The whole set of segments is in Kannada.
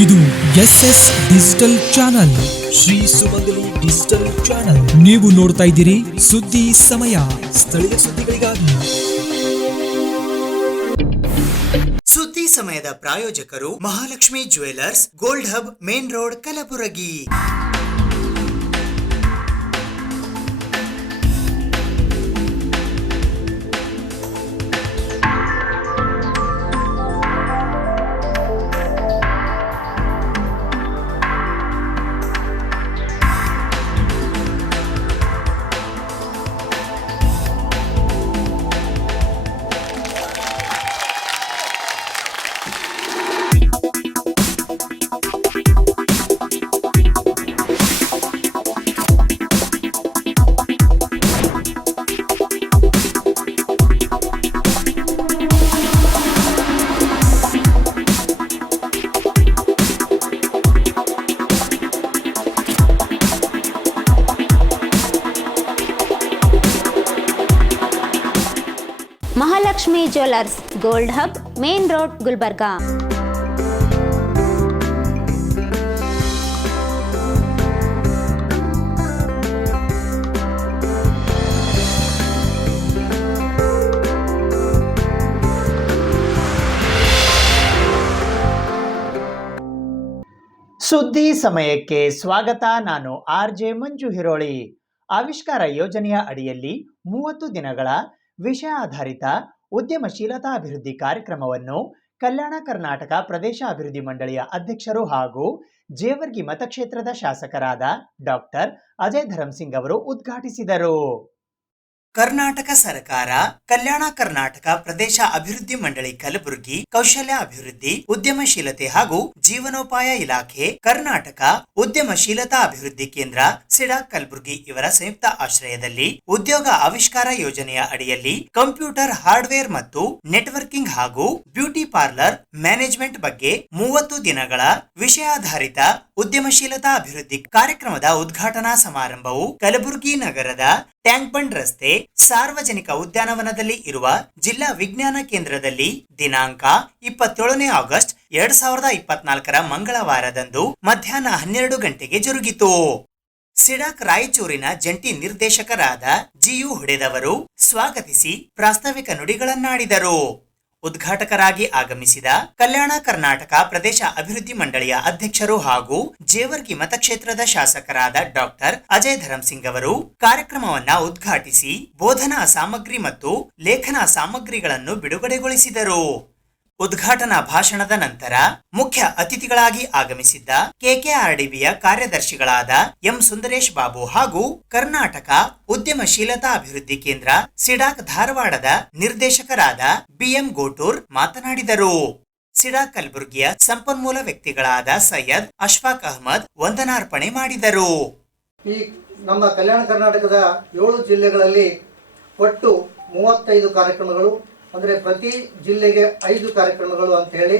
ಇದು SS ಡಿಜಿಟಲ್ ಚಾನಲ್, ಶ್ರೀ ಸುಮಂಗಲಿ ಡಿಜಿಟಲ್ ಚಾನಲ್. ನೀವು ನೋಡ್ತಾ ಇದ್ದೀರಿ ಸುದ್ದಿ ಸಮಯ, ಸ್ಥಳೀಯ ಸುದ್ದಿಗಳಿಗಾಗಿ. ಸುದ್ದಿ ಸಮಯದ ಪ್ರಾಯೋಜಕರು Mahalakshmi jewellers, gold hub, main road, Kalaburagi. Mahalakshmi jewellers, gold hub, main road, Gulbarga. ಸುದ್ದಿ ಸಮಯಕ್ಕೆ ಸ್ವಾಗತ. ನಾನು RJ ಮಂಜು ಹಿರೋಳಿ. ಆವಿಷ್ಕಾರ ಯೋಜನೆಯ ಅಡಿಯಲ್ಲಿ 30 ದಿನಗಳ ವಿಷಯ ಆಧಾರಿತ ಉದ್ಯಮಶೀಲತಾ ಅಭಿವೃದ್ಧಿ ಕಾರ್ಯಕ್ರಮವನ್ನು ಕಲ್ಯಾಣ ಕರ್ನಾಟಕ ಪ್ರದೇಶ ಅಭಿವೃದ್ಧಿ ಮಂಡಳಿಯ ಅಧ್ಯಕ್ಷರು ಹಾಗೂ ಜೇವರ್ಗಿ ಮತಕ್ಷೇತ್ರದ ಶಾಸಕರಾದ ಡಾಕ್ಟರ್ ಅಜಯ್ ಧರ್ಮಸಿಂಗ್ ಅವರು ಉದ್ಘಾಟಿಸಿದರು. ಕರ್ನಾಟಕ ಸರ್ಕಾರ ಕಲ್ಯಾಣ ಕರ್ನಾಟಕ ಪ್ರದೇಶ ಅಭಿವೃದ್ಧಿ ಮಂಡಳಿ ಕಲಬುರಗಿ, ಕೌಶಲ್ಯ ಅಭಿವೃದ್ಧಿ, ಉದ್ಯಮಶೀಲತೆ ಹಾಗೂ ಜೀವನೋಪಾಯ ಇಲಾಖೆ, ಕರ್ನಾಟಕ ಉದ್ಯಮಶೀಲತಾ ಅಭಿವೃದ್ಧಿ ಕೇಂದ್ರ ಸಿಡಾಕ್ ಕಲಬುರಗಿ ಇವರ ಸಂಯುಕ್ತ ಆಶ್ರಯದಲ್ಲಿ ಉದ್ಯೋಗ ಆವಿಷ್ಕಾರ ಯೋಜನೆಯ ಅಡಿಯಲ್ಲಿ ಕಂಪ್ಯೂಟರ್ ಹಾರ್ಡ್ವೇರ್ ಮತ್ತು ನೆಟ್ವರ್ಕಿಂಗ್ ಹಾಗೂ ಬ್ಯೂಟಿ ಪಾರ್ಲರ್ ಮ್ಯಾನೇಜ್ಮೆಂಟ್ ಬಗ್ಗೆ 30 ದಿನಗಳ ವಿಷಯಾಧಾರಿತ ಉದ್ಯಮಶೀಲತಾ ಅಭಿವೃದ್ಧಿ ಕಾರ್ಯಕ್ರಮದ ಉದ್ಘಾಟನಾ ಸಮಾರಂಭವು ಕಲಬುರಗಿ ನಗರದ ಟ್ಯಾಂಕ್ ಬಂಡ್ ರಸ್ತೆ ಸಾರ್ವಜನಿಕ ಉದ್ಯಾನವನದಲ್ಲಿ ಇರುವ ಜಿಲ್ಲಾ ವಿಜ್ಞಾನ ಕೇಂದ್ರದಲ್ಲಿ ದಿನಾಂಕ 27 ಆಗಸ್ಟ್ 2024 ಮಂಗಳವಾರದಂದು ಮಧ್ಯಾಹ್ನ 12 ಗಂಟೆಗೆ ಜರುಗಿತು. ಸಿಡಾಕ್ ರಾಯಚೂರಿನ ಜಂಟಿ ನಿರ್ದೇಶಕರಾದ GU ಹೊಡೆದವರು ಸ್ವಾಗತಿಸಿ ಪ್ರಾಸ್ತಾವಿಕ ನುಡಿಗಳನ್ನಾಡಿದರು. ಉದ್ಘಾಟಕರಾಗಿ ಆಗಮಿಸಿದ ಕಲ್ಯಾಣ ಕರ್ನಾಟಕ ಪ್ರದೇಶ ಅಭಿವೃದ್ಧಿ ಮಂಡಳಿಯ ಅಧ್ಯಕ್ಷರು ಹಾಗೂ ಜೇವರ್ಗಿ ಮತಕ್ಷೇತ್ರದ ಶಾಸಕರಾದ ಡಾಕ್ಟರ್ ಅಜಯ್ ಧರ್ಮಸಿಂಗ್ ಅವರು ಕಾರ್ಯಕ್ರಮವನ್ನ ಉದ್ಘಾಟಿಸಿ ಬೋಧನಾ ಸಾಮಗ್ರಿ ಮತ್ತು ಲೇಖನ ಸಾಮಗ್ರಿಗಳನ್ನು ಬಿಡುಗಡೆಗೊಳಿಸಿದರು. ಉದ್ಘಾಟನಾ ಭಾಷಣದ ನಂತರ ಮುಖ್ಯ ಅತಿಥಿಗಳಾಗಿ ಆಗಮಿಸಿದ್ದ KKRDBಯ ಕಾರ್ಯದರ್ಶಿಗಳಾದ M ಸುಂದರೇಶ್ ಬಾಬು ಹಾಗೂ ಕರ್ನಾಟಕ ಉದ್ಯಮಶೀಲತಾ ಅಭಿವೃದ್ಧಿ ಕೇಂದ್ರ ಸಿಡಾಕ್ ಧಾರವಾಡದ ನಿರ್ದೇಶಕರಾದ BM ಗೋಟೂರ್ ಮಾತನಾಡಿದರು. ಸಿಡಾಕ್ ಕಲಬುರಗಿಯ ಸಂಪನ್ಮೂಲ ವ್ಯಕ್ತಿಗಳಾದ ಸೈಯದ್ ಅಶ್ಫಾಕ್ ಅಹಮದ್ ವಂದನಾರ್ಪಣೆ ಮಾಡಿದರು. ಈ ನಮ್ಮ ಕಲ್ಯಾಣ ಕರ್ನಾಟಕದ 7 ಜಿಲ್ಲೆಗಳಲ್ಲಿ ಒಟ್ಟು 35 ಕಾರ್ಯಕ್ರಮಗಳು, ಅಂದರೆ ಪ್ರತಿ ಜಿಲ್ಲೆಗೆ 5 ಕಾರ್ಯಕ್ರಮಗಳು ಅಂತ ಹೇಳಿ,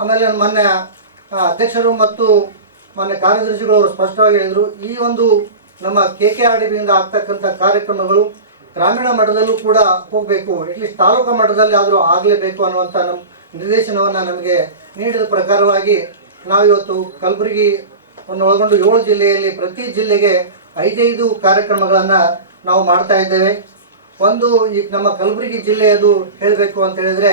ಆಮೇಲೆ ಮೊನ್ನೆ ಅಧ್ಯಕ್ಷರು ಮತ್ತು ಮೊನ್ನೆ ಕಾರ್ಯದರ್ಶಿಗಳು ಅವರು ಸ್ಪಷ್ಟವಾಗಿ ಹೇಳಿದರು, ಈ ಒಂದು ನಮ್ಮ KKRDBಯಿಂದ ಆಗ್ತಕ್ಕಂಥ ಕಾರ್ಯಕ್ರಮಗಳು ಗ್ರಾಮೀಣ ಮಟ್ಟದಲ್ಲೂ ಕೂಡ ಹೋಗಬೇಕು, ಅಟ್ಲೀಸ್ಟ್ ತಾಲೂಕು ಮಟ್ಟದಲ್ಲಿ ಆದರೂ ಆಗಲೇಬೇಕು ಅನ್ನುವಂಥ ನಮ್ಮ ನಿರ್ದೇಶನವನ್ನು ನಮಗೆ ನೀಡಿದ ಪ್ರಕಾರವಾಗಿ ನಾವಿವತ್ತು ಕಲಬುರಗಿಯನ್ನು ಒಳಗೊಂಡು 7 ಜಿಲ್ಲೆಯಲ್ಲಿ ಪ್ರತಿ ಜಿಲ್ಲೆಗೆ 5 ಕಾರ್ಯಕ್ರಮಗಳನ್ನು ನಾವು ಮಾಡ್ತಾ ಇದ್ದೇವೆ. ಒಂದು ಈ ನಮ್ಮ ಕಲಬುರಗಿ ಜಿಲ್ಲೆಯದು ಹೇಳಬೇಕು ಅಂತ ಹೇಳಿದರೆ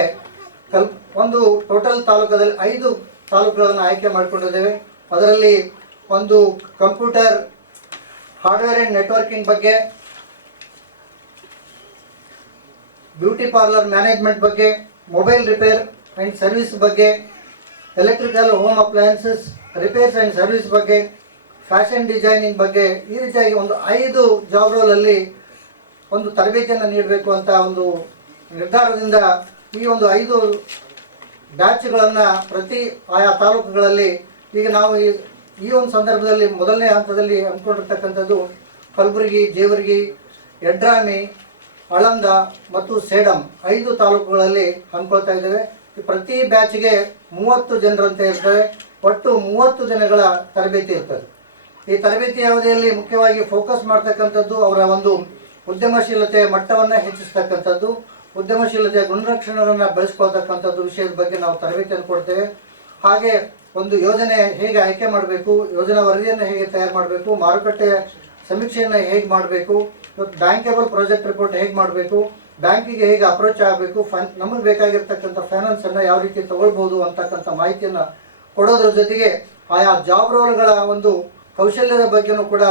ಒಂದು ಟೋಟಲ್ ತಾಲೂಕದಲ್ಲಿ 5 ತಾಲೂಕುಗಳನ್ನು ಆಯ್ಕೆ ಮಾಡಿಕೊಂಡಿದ್ದೇವೆ. ಅದರಲ್ಲಿ ಒಂದು ಕಂಪ್ಯೂಟರ್ ಹಾರ್ಡ್ವೇರ್ ಆ್ಯಂಡ್ ನೆಟ್ವರ್ಕಿಂಗ್ ಬಗ್ಗೆ, ಬ್ಯೂಟಿ ಪಾರ್ಲರ್ ಮ್ಯಾನೇಜ್ಮೆಂಟ್ ಬಗ್ಗೆ, ಮೊಬೈಲ್ ರಿಪೇರ್ ಆ್ಯಂಡ್ ಸರ್ವಿಸ್ ಬಗ್ಗೆ, electrical home appliances repairs and service ಬಗ್ಗೆ, ಫ್ಯಾಷನ್ ಡಿಸೈನಿಂಗ್ ಬಗ್ಗೆ, ಈ ರೀತಿಯಾಗಿ ಒಂದು 5 ಜಾಬ್ ರೋಲಲ್ಲಿ ಒಂದು ತರಬೇತಿಯನ್ನು ನೀಡಬೇಕು ಅಂತ ಒಂದು ನಿರ್ಧಾರದಿಂದ ಈ ಒಂದು 5 ಬ್ಯಾಚ್ಗಳನ್ನು ಪ್ರತಿ ಆಯಾ ತಾಲೂಕುಗಳಲ್ಲಿ ಈಗ ನಾವು ಈ ಒಂದು ಸಂದರ್ಭದಲ್ಲಿ ಮೊದಲನೇ ಹಂತದಲ್ಲಿ ಅಂದ್ಕೊಂಡಿರ್ತಕ್ಕಂಥದ್ದು ಕಲಬುರಗಿ, ಜೇವರ್ಗಿ, ಯಡ್ರಾಮಿ, ಆಳಂದ ಮತ್ತು ಸೇಡಂ 5 ತಾಲೂಕುಗಳಲ್ಲಿ ಅಂದ್ಕೊಳ್ತಾ ಇದ್ದೇವೆ. ಪ್ರತಿ ಬ್ಯಾಚ್ಗೆ 30 ಜನರಂತೆ ಇರ್ತವೆ. ಒಟ್ಟು 30 ದಿನಗಳ ತರಬೇತಿ ಇರ್ತದೆ. ಈ ತರಬೇತಿ ಅವಧಿಯಲ್ಲಿ ಮುಖ್ಯವಾಗಿ ಫೋಕಸ್ ಮಾಡ್ತಕ್ಕಂಥದ್ದು ಅವರ ಒಂದು ಉದ್ಯಮಶೀಲತೆ ಮಟ್ಟವನ್ನು ಹೆಚ್ಚಿಸ್ತಕ್ಕಂಥದ್ದು, ಉದ್ಯಮಶೀಲತೆಯ ಗುಣಲಕ್ಷಣಗಳನ್ನು ಬೆಳೆಸ್ಕೊಳ್ತಕ್ಕಂಥದ್ದು ವಿಷಯದ ಬಗ್ಗೆ ನಾವು ತರಬೇತಿಯನ್ನು ಕೊಡ್ತೇವೆ. ಹಾಗೆ ಒಂದು ಯೋಜನೆ ಹೇಗೆ ಆಯ್ಕೆ ಮಾಡಬೇಕು, ಯೋಜನಾ ವರದಿಯನ್ನು ಹೇಗೆ ತಯಾರು ಮಾಡಬೇಕು, ಮಾರುಕಟ್ಟೆ ಸಮೀಕ್ಷೆಯನ್ನು ಹೇಗೆ ಮಾಡಬೇಕು, ಇವತ್ತು ಬ್ಯಾಂಕೇಬಲ್ ಪ್ರಾಜೆಕ್ಟ್ ರಿಪೋರ್ಟ್ ಹೇಗೆ ಮಾಡಬೇಕು, ಬ್ಯಾಂಕಿಗೆ ಹೇಗೆ ಅಪ್ರೋಚ್ ಆಗಬೇಕು, ನಮಗೆ ಬೇಕಾಗಿರ್ತಕ್ಕಂಥ ಫೈನಾನ್ಸನ್ನು ಯಾವ ರೀತಿ ತಗೊಳ್ಬೋದು ಅಂತಕ್ಕಂಥ ಮಾಹಿತಿಯನ್ನು ಕೊಡೋದ್ರ ಜೊತೆಗೆ ಆಯಾ ಜಾಬ್ ರೋಲ್ಗಳ ಒಂದು ಕೌಶಲ್ಯದ ಬಗ್ಗೆನೂ ಕೂಡ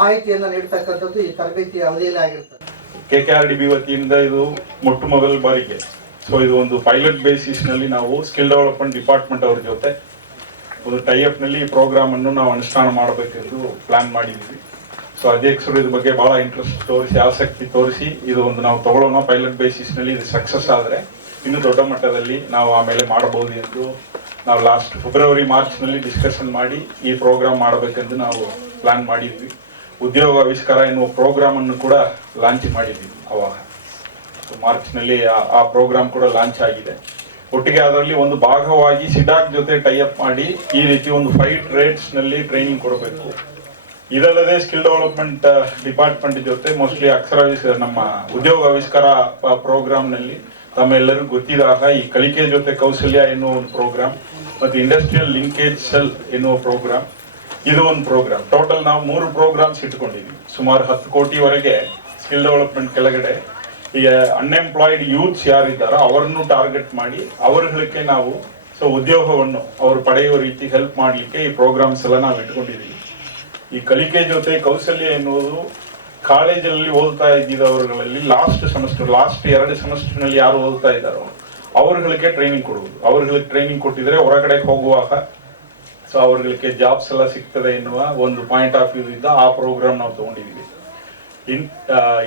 ಮಾಹಿತಿಯನ್ನು ನೀಡ್ತಕ್ಕಂಥದ್ದು ಈ ತರಬೇತಿ ಅವಧಿಯಲ್ಲಿ ಆಗಿರ್ತದೆ. KKRDB ವತಿಯಿಂದ ಇದು ಮೊಟ್ಟ ಮೊದಲ ಬಾರಿಗೆ ಸೊ ಇದು ಒಂದು ಪೈಲಟ್ ಬೇಸಿಸ್ ನಲ್ಲಿ ನಾವು ಸ್ಕಿಲ್ ಡೆವಲಪ್ಮೆಂಟ್ ಡಿಪಾರ್ಟ್ಮೆಂಟ್ ಅವ್ರ ಜೊತೆ ಒಂದು ಟೈಅಪ್ ನಲ್ಲಿ ಈ ಪ್ರೋಗ್ರಾಮ್ ಅನ್ನು ನಾವು ಅನುಷ್ಠಾನ ಮಾಡಬೇಕೆಂದು ಪ್ಲಾನ್ ಮಾಡಿದ್ವಿ. ಸೊ ಅಧ್ಯಕ್ಷರು ಇದ್ರ ಬಗ್ಗೆ ಬಹಳ ಇಂಟ್ರೆಸ್ಟ್ ತೋರಿಸಿ, ಆಸಕ್ತಿ ತೋರಿಸಿ ಇದು ಒಂದು ನಾವು ತಗೊಳ್ಳೋಣ ಪೈಲಟ್ ಬೇಸಿಸ್ ನಲ್ಲಿ ಇದು ಸಕ್ಸಸ್ ಆದರೆ ಇನ್ನು ದೊಡ್ಡ ಮಟ್ಟದಲ್ಲಿ ನಾವು ಆಮೇಲೆ ಮಾಡಬಹುದು ಎಂದು ನಾವು ಲಾಸ್ಟ್ ಫೆಬ್ರವರಿ ಮಾರ್ಚ್ ನಲ್ಲಿ ಡಿಸ್ಕಷನ್ ಮಾಡಿ ಈ ಪ್ರೋಗ್ರಾಮ್ ಮಾಡಬೇಕೆಂದು ನಾವು ಪ್ಲಾನ್ ಮಾಡಿದ್ವಿ. ಉದ್ಯೋಗ ಆವಿಷ್ಕಾರ ಎನ್ನುವ ಪ್ರೋಗ್ರಾಮ್ ಅನ್ನು ಕೂಡ ಲಾಂಚ್ ಮಾಡಿದ್ವಿ ಅವಾಗ ಮಾರ್ಚ್ ನಲ್ಲಿ. ಆ ಪ್ರೋಗ್ರಾಮ್ ಕೂಡ ಲಾಂಚ್ ಆಗಿದೆ. ಒಟ್ಟಿಗೆ ಅದರಲ್ಲಿ ಒಂದು ಭಾಗವಾಗಿ ಸಿಡಾಕ್ ಜೊತೆ ಟೈಅಪ್ ಮಾಡಿ ಈ ರೀತಿ ಒಂದು 5 ಟ್ರೇಡ್ಸ್ ನಲ್ಲಿ ಟ್ರೈನಿಂಗ್ ಕೊಡಬೇಕು. ಇದಲ್ಲದೆ ಸ್ಕಿಲ್ ಡೆವಲಪ್ಮೆಂಟ್ ಡಿಪಾರ್ಟ್ಮೆಂಟ್ ಜೊತೆ ಮೋಸ್ಟ್ಲಿ ನಮ್ಮ ಉದ್ಯೋಗ ಆವಿಷ್ಕಾರ ಪ್ರೋಗ್ರಾಮ್ ನಲ್ಲಿ ತಮ್ಮೆಲ್ಲರಿಗೂ ಗೊತ್ತಿದಾಗ ಈ ಕಲಿಕೆ ಜೊತೆ ಕೌಶಲ್ಯ ಎನ್ನುವ ಒಂದು ಪ್ರೋಗ್ರಾಮ್ ಮತ್ತು ಇಂಡಸ್ಟ್ರಿಯಲ್ ಲಿಂಕೇಜ್ ಸೆಲ್ ಎನ್ನುವ ಪ್ರೋಗ್ರಾಮ್, ಇದು ಒಂದು ಪ್ರೋಗ್ರಾಮ್. ಟೋಟಲ್ ನಾವು 3 ಪ್ರೋಗ್ರಾಮ್ಸ್ ಇಟ್ಕೊಂಡಿದ್ವಿ. ಸುಮಾರು 10 ಕೋಟಿವರೆಗೆ ಸ್ಕಿಲ್ ಡೆವಲಪ್ಮೆಂಟ್ ಕೆಳಗಡೆ ಈ ಅನ್ಎಂಪ್ಲಾಯ್ಡ್ ಯೂತ್ಸ್ ಯಾರಿದ್ದಾರೋ ಅವರನ್ನು ಟಾರ್ಗೆಟ್ ಮಾಡಿ ಅವರುಗಳಿಗೆ ನಾವು ಉದ್ಯೋಗವನ್ನು ಅವರು ಪಡೆಯುವ ರೀತಿ ಹೆಲ್ಪ್ ಮಾಡಲಿಕ್ಕೆ ಈ ಪ್ರೋಗ್ರಾಮ್ಸ್ ಎಲ್ಲ ನಾವು ಇಟ್ಕೊಂಡಿದ್ದೀವಿ. ಈ ಕಲಿಕೆ ಜೊತೆ ಕೌಶಲ್ಯ ಎನ್ನುವುದು ಕಾಲೇಜಲ್ಲಿ ಓದ್ತಾ ಇದ್ದಿದ್ದವರುಗಳಲ್ಲಿ ಲಾಸ್ಟ್ 2 ಸೆಮಿಸ್ಟರ್ನಲ್ಲಿ ಯಾರು ಓದ್ತಾ ಇದ್ದಾರೋ ಅವರುಗಳಿಗೆ ಟ್ರೈನಿಂಗ್ ಕೊಡುವುದು. ಅವರುಗಳಿಗೆ ಟ್ರೈನಿಂಗ್ ಕೊಟ್ಟಿದ್ರೆ ಹೊರಗಡೆ ಹೋಗುವಾಗ ಸೊ ಅವರುಗಳಿಗೆ ಜಾಬ್ಸ್ ಎಲ್ಲ ಸಿಗ್ತದೆ ಎನ್ನುವ ಒಂದು ಪಾಯಿಂಟ್ ಆಫ್ ವ್ಯೂ ಇಂದ ಆ ಪ್ರೋಗ್ರಾಮ್ ನಾವು ತಗೊಂಡಿದ್ದೀವಿ.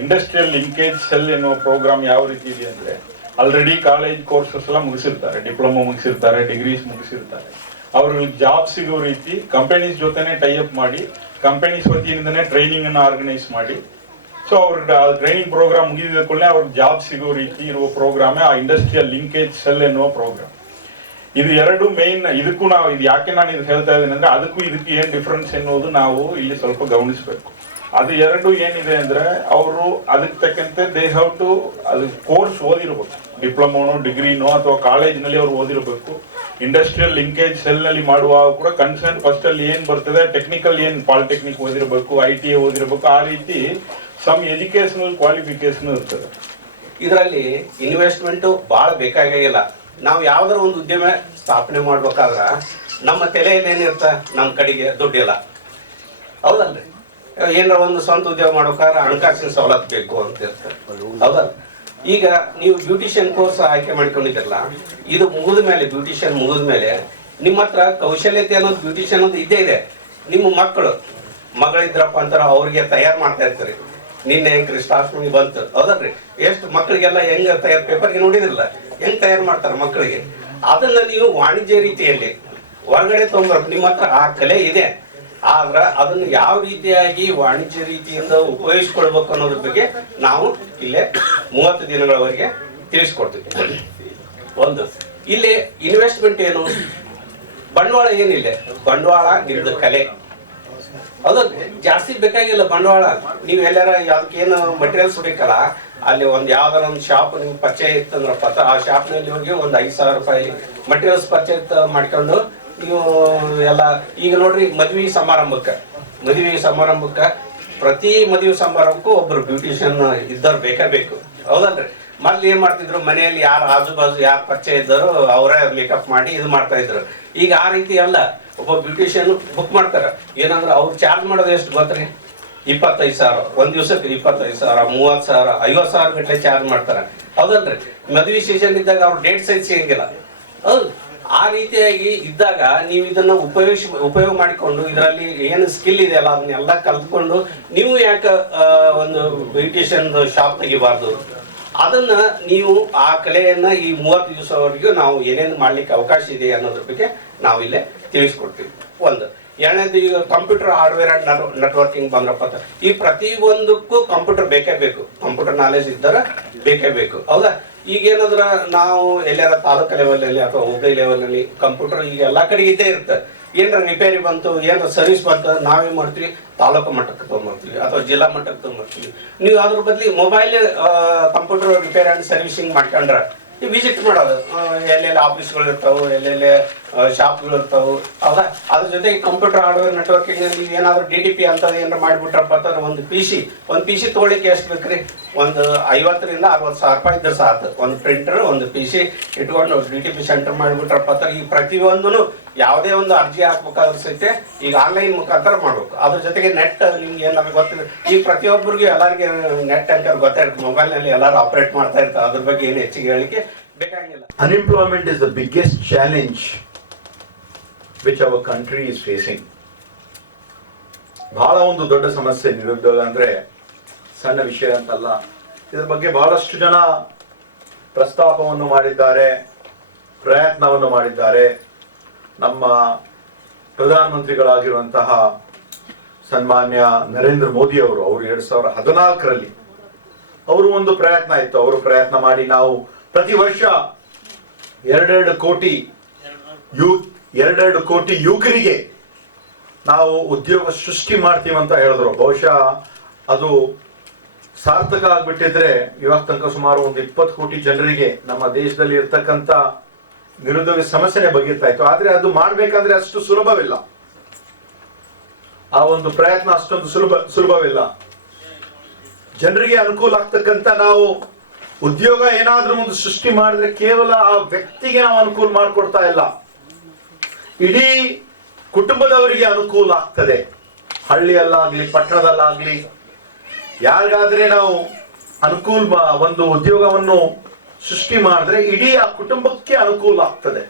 ಇಂಡಸ್ಟ್ರಿಯಲ್ ಲಿಂಕೇಜ್ ಸೆಲ್ ಎನ್ನುವ ಪ್ರೋಗ್ರಾಮ್ ಯಾವ ರೀತಿ ಇದೆ ಅಂದ್ರೆ ಆಲ್ರೆಡಿ ಕಾಲೇಜ್ ಕೋರ್ಸಸ್ ಎಲ್ಲ ಮುಗಿಸಿರ್ತಾರೆ, ಡಿಪ್ಲೊಮಾ ಮುಗಿಸಿರ್ತಾರೆ, ಡಿಗ್ರೀಸ್ ಮುಗಿಸಿರ್ತಾರೆ. ಅವ್ರಿಗೆ ಜಾಬ್ ಸಿಗೋ ರೀತಿ ಕಂಪನೀಸ್ ಜೊತೆನೆ ಟೈಅಪ್ ಮಾಡಿ ಕಂಪನೀಸ್ ವತಿಯಿಂದನೇ ಟ್ರೈನಿಂಗ್ ಅನ್ನು ಆರ್ಗನೈಸ್ ಮಾಡಿ ಸೊ ಅವ್ರಿಗೆ ಟ್ರೈನಿಂಗ್ ಪ್ರೋಗ್ರಾಮ್ ಮುಗಿದ ಕೂಡಲೇ ಅವ್ರಿಗೆ ಜಾಬ್ ಸಿಗೋ ರೀತಿ ಇರುವ ಪ್ರೋಗ್ರಾಮೇ ಆ ಇಂಡಸ್ಟ್ರಿಯಲ್ ಲಿಂಕೇಜ್ ಸೆಲ್ ಎನ್ನುವ ಪ್ರೋಗ್ರಾಮ್. ಇದು 2 ಮೇನ್. ಇದಕ್ಕೂ ನಾವು ಇದು ಯಾಕೆ ನಾನು ಇದು ಹೇಳ್ತಾ ಇದ್ದೀನಿ ಅಂದ್ರೆ ಅದಕ್ಕೂ ಇದಕ್ಕೆ ಏನ್ ಡಿಫ್ರೆನ್ಸ್ ಎನ್ನುವುದು ನಾವು ಇಲ್ಲಿ ಸ್ವಲ್ಪ ಗಮನಿಸಬೇಕು. ಅದು 2 ಏನಿದೆ ಅಂದ್ರೆ ಅವರು ಅದಕ್ಕೆ ತಕ್ಕಂತೆ ದೇ ಹ್ಯಾವ್ ಟು ಅದು ಕೋರ್ಸ್ ಓದಿರ್ಬೇಕು, ಡಿಪ್ಲೊಮೋನೋ ಡಿಗ್ರಿನೋ ಅಥವಾ ಕಾಲೇಜ್ನಲ್ಲಿ ಅವ್ರು ಓದಿರ್ಬೇಕು. ಇಂಡಸ್ಟ್ರಿಯಲ್ ಲಿಂಕೇಜ್ ಸೆಲ್ ನಲ್ಲಿ ಮಾಡುವಾಗ ಕೂಡ ಕನ್ಸರ್ನ್ ಫಸ್ಟ್ ಅಲ್ಲಿ ಏನ್ ಬರ್ತದೆ ಟೆಕ್ನಿಕಲ್ ಏನ್ ಪಾಲಿಟೆಕ್ನಿಕ್ ಓದಿರ್ಬೇಕು, ITA ಓದಿರ್ಬೇಕು, ಆ ರೀತಿ ಸಮ್ ಎಜುಕೇಶನಲ್ ಕ್ವಾಲಿಫಿಕೇಶನ್ ಇರ್ತದೆ. ಇದರಲ್ಲಿ ಇನ್ವೆಸ್ಟ್ಮೆಂಟ್ ಬಹಳ ಬೇಕಾಗಿಲ್ಲ. ನಾವು ಯಾವ್ದಾರ ಒಂದು ಉದ್ಯಮ ಸ್ಥಾಪನೆ ಮಾಡ್ಬೇಕಾದ್ರ ನಮ್ಮ ತಲೆಯಲ್ಲಿ ಏನಿರ್ತ ನಮ್ಮ ಕಡೆಗೆ ದುಡ್ಡಿಲ್ಲ, ಹೌದಲ್ರಿ? ಏನಾರ ಒಂದು ಸ್ವಂತ ಉದ್ಯೋಗ ಮಾಡ್ಬೇಕಾದ್ರೆ ಹಣಕಾಸಿನ ಸವಲತ್ತು ಬೇಕು ಅಂತ ಇರ್ತಾರೆ, ಹೌದಲ್ಲ? ಈಗ ನೀವು ಬ್ಯೂಟಿಷಿಯನ್ ಕೋರ್ಸ್ ಆಯ್ಕೆ ಮಾಡ್ಕೊಂಡಿದ್ರಲ್ಲ, ಇದು ಮುಗಿದ ಮೇಲೆ ಬ್ಯೂಟಿಷಿಯನ್ ಮುಗಿದ ಮೇಲೆ ನಿಮ್ಮ ಹತ್ರ ಕೌಶಲ್ಯತೆ ಅನ್ನೋದು ಬ್ಯೂಟಿಷಿಯನ್ ಅನ್ನೋದು ಇದ್ದೇ ಇದೆ. ನಿಮ್ಮ ಮಗಳಿದ್ರಪ್ಪ ಅಂತಾರ ಅವ್ರಿಗೆ ತಯಾರು ಮಾಡ್ತಾ ಇರ್ತಾರೆ. ನಿನ್ನೆ ಕೃಷ್ಣಾಷ್ಟಮಿ ಬಂತು, ಹೌದಲ್ರಿ? ಎಷ್ಟು ಮಕ್ಕಳಿಗೆಲ್ಲ ಹೆಂಗ ತಯಾರು ಪೇಪರ್ಗೆ ನೋಡಿದ್ರಲ್ಲ ಹೆಂಗ್ ತಯಾರು ಮಾಡ್ತಾರೆ ಮಕ್ಕಳಿಗೆ. ಅದನ್ನ ನೀವು ವಾಣಿಜ್ಯ ರೀತಿಯಲ್ಲಿ ಹೊರಗಡೆ ತಗೊಂಡ್ಬರ್ಬೇಕು. ನಿಮ್ಮ ಹತ್ರ ಆ ಕಲೆ ಇದೆ, ಆದ್ರೆ ಅದನ್ನು ಯಾವ ರೀತಿಯಾಗಿ ವಾಣಿಜ್ಯ ರೀತಿಯಿಂದ ಉಪಯೋಗಿಸ್ಕೊಳ್ಬೇಕು ಅನ್ನೋದ್ರ ಬಗ್ಗೆ ನಾವು ಇಲ್ಲೇ 30 ದಿನಗಳವರೆಗೆ ತಿಳಿಸ್ಕೊಡ್ತೀವಿ. ಒಂದು ಇಲ್ಲಿ ಇನ್ವೆಸ್ಟ್ಮೆಂಟ್ ಏನು, ಬಂಡವಾಳ ಏನಿಲ್ಲ, ಬಂಡವಾಳ ನಿಮ್ದು ಕಲೆ, ಹೌದಲ್ಲ? ಜಾಸ್ತಿ ಬೇಕಾಗಿಲ್ಲ ಬಂಡವಾಳ. ನೀವು ಎಲ್ಲಾರ ಅದಕ್ಕೇನು ಮಟೀರಿಯಲ್ಸ್ ಬೇಕಲ್ಲ, ಅಲ್ಲಿ ಒಂದು ಯಾವ್ದಾರ ಒಂದು ಶಾಪ್ ನಿಮ್ಗೆ ಪರಿಚಯ ಇತ್ತಂದ್ರಪ್ಪ, ಆ ಶಾಪ್ನಲ್ಲಿ ಹೋಗಿ ಒಂದು 5,000 ರೂಪಾಯಿ ಮಟೀರಿಯಲ್ಸ್ ಪರ್ಚೇಸ್ ಮಾಡ್ಕೊಂಡು ನೀವು ಎಲ್ಲ ಈಗ ನೋಡ್ರಿ ಮದ್ವೆ ಸಮಾರಂಭಕ್ಕೆ ಪ್ರತಿ ಮದುವೆ ಸಮಾರಂಭಕ್ಕೂ ಒಬ್ರು ಬ್ಯೂಟಿಷಿಯನ್ ಇದ್ದವ್ರು ಬೇಕು, ಹೌದಲ್ರಿ? ಮೊದ್ಲು ಏನ್ ಮಾಡ್ತಿದ್ರು, ಮನೆಯಲ್ಲಿ ಯಾರು ಆಜು ಬಾಜು ಯಾರು ಪರಿಚಯ ಇದ್ದಾರೋ ಅವರೇ ಮೇಕಪ್ ಮಾಡಿ ಇದು ಮಾಡ್ತಾ ಇದ್ರು. ಈಗ ಆ ರೀತಿ ಅಲ್ಲ, ಒಬ್ಬ ಬ್ಯೂಟಿಷಿಯನ್ ಬುಕ್ ಮಾಡ್ತಾರ. ಏನಂದ್ರೆ ಅವ್ರು ಚಾರ್ಜ್ ಮಾಡೋದು ಎಷ್ಟು ಗೊತ್ತ್ರಿ? 25,000 ಒಂದ್ ದಿವ್ಸಕ್ಕೆ, 25,000, 30,000, 50,000 ಗಟ್ಟಲೆ ಚಾರ್ಜ್ ಮಾಡ್ತಾರ, ಹೌದಲ್ರಿ? ಮದುವೆ ಸೀಸನ್ ಇದ್ದಾಗ ಅವ್ರು ಡೇಟ್ ಸೈಜ್ ಸಿಗಂಗಿಲ್ಲ, ಹೌದು? ಆ ರೀತಿಯಾಗಿ ಇದ್ದಾಗ ನೀವು ಇದನ್ನ ಉಪಯೋಗ ಮಾಡಿಕೊಂಡು ಇದರಲ್ಲಿ ಏನು ಸ್ಕಿಲ್ ಇದೆಯಲ್ಲ ಅದನ್ನೆಲ್ಲ ಕಲ್ತ್ಕೊಂಡು ನೀವು ಯಾಕೆ ಒಂದು ಬ್ಯೂಟಿಷಿಯನ್ ಶಾಪ್ ತೆಗಿಬಾರ್ದು? ಅದನ್ನ ನೀವು ಆ ಕಲೆಯನ್ನ ಈ 30 ದಿವಸವರೆಗೂ ನಾವು ಏನೇನು ಮಾಡ್ಲಿಕ್ಕೆ ಅವಕಾಶ ಇದೆ ಅನ್ನೋದ್ರ ಬಗ್ಗೆ ನಾವು ಇಲ್ಲೇ ತಿಳಿಸ್ಕೊಡ್ತೀವಿ. ಒಂದು ಎರಡನೇದು, ಈಗ ಕಂಪ್ಯೂಟರ್ ಹಾರ್ಡ್ವೇರ್ ಅಂಡ್ ನೆಟ್ವರ್ಕಿಂಗ್ ಬಂದ್ರಪ್ಪ, ಈ ಪ್ರತಿ ಒಂದಕ್ಕೂ ಕಂಪ್ಯೂಟರ್ ಬೇಕೇ ಬೇಕು, ಕಂಪ್ಯೂಟರ್ ನಾಲೆಜ್ ಇದ್ದರೆ ಬೇಕೇ ಬೇಕು, ಹೌದಾ? ಈಗೇನಾದ್ರ ನಾವು ಎಲ್ಲಾರ ತಾಲೂಕು ಲೆವೆಲಲ್ಲಿ ಅಥವಾ ಹುಬ್ಳಿ ಲೆವೆಲಲ್ಲಿ ಕಂಪ್ಯೂಟರ್ ಈಗ ಎಲ್ಲಾ ಕಡೆ ಇದ್ದೇ ಇರುತ್ತೆ. ಏನಾರ ರಿಪೇರಿ ಬಂತು, ಏನಾರ ಸರ್ವಿಸ್ ಬಂತು, ನಾವೇನ್ ಮಾಡ್ತೀವಿ, ತಾಲೂಕು ಮಟ್ಟಕ್ಕೆ ತಗೊಂಡ್ಬರ್ತೀವಿ ಅಥವಾ ಜಿಲ್ಲಾ ಮಟ್ಟಕ್ಕೆ ತಗೊಂಡ್ಬರ್ತೀವಿ. ನೀವು ಅದ್ರ ಬದಲಿ mobile computer repair and servicing ಮಾಡ್ಕೊಂಡ್ರೆ ವಿಸಿಟ್ ಮಾಡೋದು, ಎಲ್ಲೆಲ್ಲಿ ಆಫೀಸ್ಗಳು ಇರ್ತಾವೆ, ಎಲ್ಲೆಲ್ಲಿ ಶಾಪ್ಗಳು ಇರ್ತಾವೆ. ಹೌದಾ, ಅದ್ರ ಜೊತೆಗೆ ಕಂಪ್ಯೂಟರ್ ಹಾರ್ಡ್ವೇರ್ ನೆಟ್ವರ್ಕಿಂಗ್ ನೀವು ಏನಾದರೂ DTP ಅಂತದ್ದು ಏನಾರು ಮಾಡಿಬಿಟ್ರಪ್ಪ ಅಂತಂದ್ರೆ ಒಂದು ಪಿ ಸಿ ತೊಗೊಳಿಕ್ಕೆ ಎಷ್ಟು ಬೇಕ್ರಿ? ಒಂದು 50,000 ರಿಂದ 60,000 ರೂಪಾಯಿ ಇದ್ರೆ ಸಾಕು. ಒಂದು ಪ್ರಿಂಟರ್, ಒಂದು PC ಇಟ್ಕೊಂಡು DTP ಸೆಂಟರ್ ಮಾಡಿಬಿಟ್ರಪ್ಪ ಅಂತ ಈ ಪ್ರತಿಯೊಂದೂ ಯಾವುದೇ ಒಂದು ಅರ್ಜಿ ಹಾಕ್ಬೇಕಾದ್ರೆ ಸಹಿತ ಈಗ ಆನ್ಲೈನ್ ಮುಖಾಂತರ ಮಾಡ್ಬೇಕು. ಅದ್ರ ಜೊತೆಗೆ ನೆಟ್ ನಿಮ್ಗೆ ಏನಾದ್ರು ಗೊತ್ತಿದೆ, ಈಗ ಪ್ರತಿಯೊಬ್ಬರಿಗೂ ಎಲ್ಲರಿಗೆ ನೆಟ್ ಅಂತ ಗೊತ್ತಾಯಿರುತ್ತೆ. ಮೊಬೈಲ್ನಲ್ಲಿ ಎಲ್ಲರೂ ಆಪರೇಟ್ ಮಾಡ್ತಾ ಇರ್ತಾರೆ. ಅದ್ರ ಬಗ್ಗೆ ಏನು ಹೆಚ್ಚಿಗೆ ಹೇಳಿಕೆ ಬೇಕಾಗಿಲ್ಲ. Unemployment is the biggest challenge which our country is facing. ಬಹಳ ಒಂದು ದೊಡ್ಡ ಸಮಸ್ಯೆ ನಿರುದ್ಯೋಗ ಅಂದ್ರೆ ಸಣ್ಣ ವಿಷಯ ಅಂತಲ್ಲ. ಇದರ ಬಗ್ಗೆ ಬಹಳಷ್ಟು ಜನ ಪ್ರಸ್ತಾಪವನ್ನು ಮಾಡಿದ್ದಾರೆ, ಪ್ರಯತ್ನವನ್ನು ಮಾಡಿದ್ದಾರೆ. ನಮ್ಮ ಪ್ರಧಾನಮಂತ್ರಿಗಳಾಗಿರುವಂತಹ ಸನ್ಮಾನ್ಯ ನರೇಂದ್ರ ಮೋದಿ ಅವರು 2014ರಲ್ಲಿ ಅವರು ಒಂದು ಪ್ರಯತ್ನ ಇತ್ತು. ಅವರು ಪ್ರಯತ್ನ ಮಾಡಿ ನಾವು ಪ್ರತಿ ವರ್ಷ 2 ಕೋಟಿ ಯುವಕರಿಗೆ ನಾವು ಉದ್ಯೋಗ ಸೃಷ್ಟಿ ಮಾಡ್ತೀವಿ ಅಂತ ಹೇಳಿದ್ರು. ಬಹುಶಃ ಅದು ಸಾರ್ಥಕ ಆಗ್ಬಿಟ್ಟಿದ್ರೆ ಇವಾಗ ತನಕ ಸುಮಾರು ಒಂದು 20 ಕೋಟಿ ಜನರಿಗೆ ನಮ್ಮ ದೇಶದಲ್ಲಿ ಇರ್ತಕ್ಕಂಥ ನಿರುದ್ಯೋಗ ಸಮಸ್ಯೆನೆ ಬಗೆಹರ್ತಾ ಇತ್ತು. ಆದ್ರೆ ಅದು ಮಾಡ್ಬೇಕಂದ್ರೆ ಅಷ್ಟು ಸುಲಭವಿಲ್ಲ. ಆ ಒಂದು ಪ್ರಯತ್ನ ಅಷ್ಟೊಂದು ಸುಲಭವಿಲ್ಲ. ಜನರಿಗೆ ಅನುಕೂಲ ಆಗ್ತಕ್ಕಂಥ ನಾವು ಉದ್ಯೋಗ ಏನಾದ್ರೂ ಒಂದು ಸೃಷ್ಟಿ ಮಾಡಿದ್ರೆ ಕೇವಲ ಆ ವ್ಯಕ್ತಿಗೆ ನಾವು ಅನುಕೂಲ ಮಾಡಿಕೊಡ್ತಾ ಇಲ್ಲ, ಇಡೀ ಕುಟುಂಬದವರಿಗೆ ಅನುಕೂಲ ಆಗ್ತದೆ. ಹಳ್ಳಿಯಲ್ಲಾಗ್ಲಿ ಪಟ್ಟಣದಲ್ಲಾಗ್ಲಿ ಯಾರಿಗಾದ್ರೆ ನಾವು ಒಂದು ಉದ್ಯೋಗವನ್ನು ಸೃಷ್ಟಿ ಮಾಡಿದ್ರೆ ಇಡೀ ಆ ಕುಟುಂಬಕ್ಕೆ ಅನುಕೂಲ ಆಗ್ತದೆ.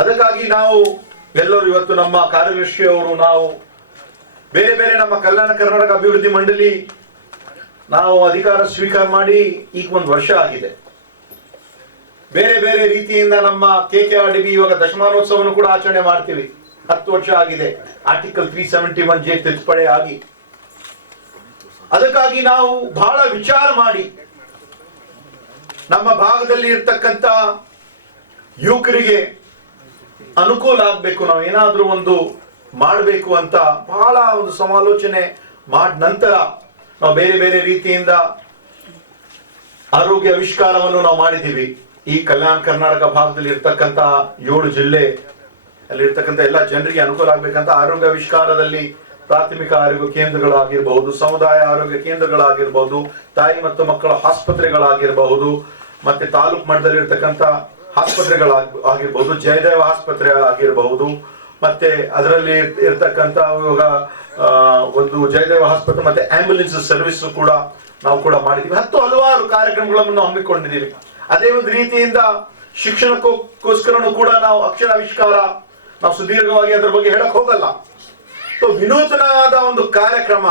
ಅದಕ್ಕಾಗಿ ನಾವು ಎಲ್ಲರೂ ಇವತ್ತು ನಮ್ಮ ಕಾರ್ಯದರ್ಶಿಯವರು ನಾವು ಬೇರೆ ಬೇರೆ ನಮ್ಮ ಕಲ್ಯಾಣ ಕರ್ನಾಟಕ ಅಭಿವೃದ್ಧಿ ಮಂಡಳಿ ನಾವು ಅಧಿಕಾರ ಸ್ವೀಕಾರ ಮಾಡಿ ಈಗ 1 ವರ್ಷ ಆಗಿದೆ. ಬೇರೆ ಬೇರೆ ರೀತಿಯಿಂದ ನಮ್ಮ KKRDB ಇವಾಗ ದಶಮಾನೋತ್ಸವವನ್ನು ಕೂಡ ಆಚರಣೆ ಮಾಡ್ತೀವಿ. 10 ವರ್ಷ ಆಗಿದೆ ಆರ್ಟಿಕಲ್ 371J ತಿದ್ದುಪಡಿ ಆಗಿ. ಅದಕ್ಕಾಗಿ ನಾವು ಬಹಳ ವಿಚಾರ ಮಾಡಿ ನಮ್ಮ ಭಾಗದಲ್ಲಿ ಇರ್ತಕ್ಕಂಥ ಯುವಕರಿಗೆ ಅನುಕೂಲ ಆಗ್ಬೇಕು, ನಾವು ಏನಾದ್ರೂ ಒಂದು ಮಾಡಬೇಕು ಅಂತ ಬಹಳ ಒಂದು ಸಮಾಲೋಚನೆ ಮಾಡ ನಂತರ ನಾವು ಬೇರೆ ಬೇರೆ ರೀತಿಯಿಂದ ಆರೋಗ್ಯ ಆವಿಷ್ಕಾರವನ್ನು ನಾವು ಮಾಡಿದ್ದೀವಿ. ಈ ಕಲ್ಯಾಣ ಕರ್ನಾಟಕ ಭಾಗದಲ್ಲಿ ಇರ್ತಕ್ಕಂಥ 7 ಜಿಲ್ಲೆ ಅಲ್ಲಿ ಇರ್ತಕ್ಕಂಥ ಎಲ್ಲ ಜನರಿಗೆ ಅನುಕೂಲ ಆಗ್ಬೇಕಂತ ಆರೋಗ್ಯ ಆವಿಷ್ಕಾರದಲ್ಲಿ ಪ್ರಾಥಮಿಕ ಆರೋಗ್ಯ ಕೇಂದ್ರಗಳಾಗಿರ್ಬಹುದು, ಸಮುದಾಯ ಆರೋಗ್ಯ ಕೇಂದ್ರಗಳಾಗಿರ್ಬಹುದು, ತಾಯಿ ಮತ್ತು ಮಕ್ಕಳ ಆಸ್ಪತ್ರೆಗಳಾಗಿರಬಹುದು, ಮತ್ತೆ ತಾಲೂಕು ಮಟ್ಟದಲ್ಲಿ ಇರ್ತಕ್ಕಂಥ ಆಸ್ಪತ್ರೆಗಳಾಗಿರ್ಬಹುದು, ಜಯದೇವ ಆಸ್ಪತ್ರೆ ಆಗಿರಬಹುದು, ಮತ್ತೆ ಅದರಲ್ಲಿ ಇರ್ತಕ್ಕಂಥ ಇವಾಗ ಒಂದು ಜಯದೇವ ಆಸ್ಪತ್ರೆ ಮತ್ತೆ ಆಂಬ್ಯುಲೆನ್ಸ್ ಸರ್ವಿಸ್ ಕೂಡ ನಾವು ಕೂಡ ಮಾಡಿದೀವಿ. ಹಲವಾರು ಕಾರ್ಯಕ್ರಮಗಳನ್ನು ಹಮ್ಮಿಕೊಂಡಿದ್ದೀವಿ. ಅದೇ ಒಂದು ರೀತಿಯಿಂದ ಶಿಕ್ಷಣಕ್ಕೋಸ್ಕರನು ಕೂಡ ನಾವು ಅಕ್ಷರಾವಿಷ್ಕಾರ, ನಾವು ಸುದೀರ್ಘವಾಗಿ ಅದರ ಬಗ್ಗೆ ಹೇಳಕ್ ಹೋಗಲ್ಲ. ವಿನೂತನವಾದ ಒಂದು ಕಾರ್ಯಕ್ರಮ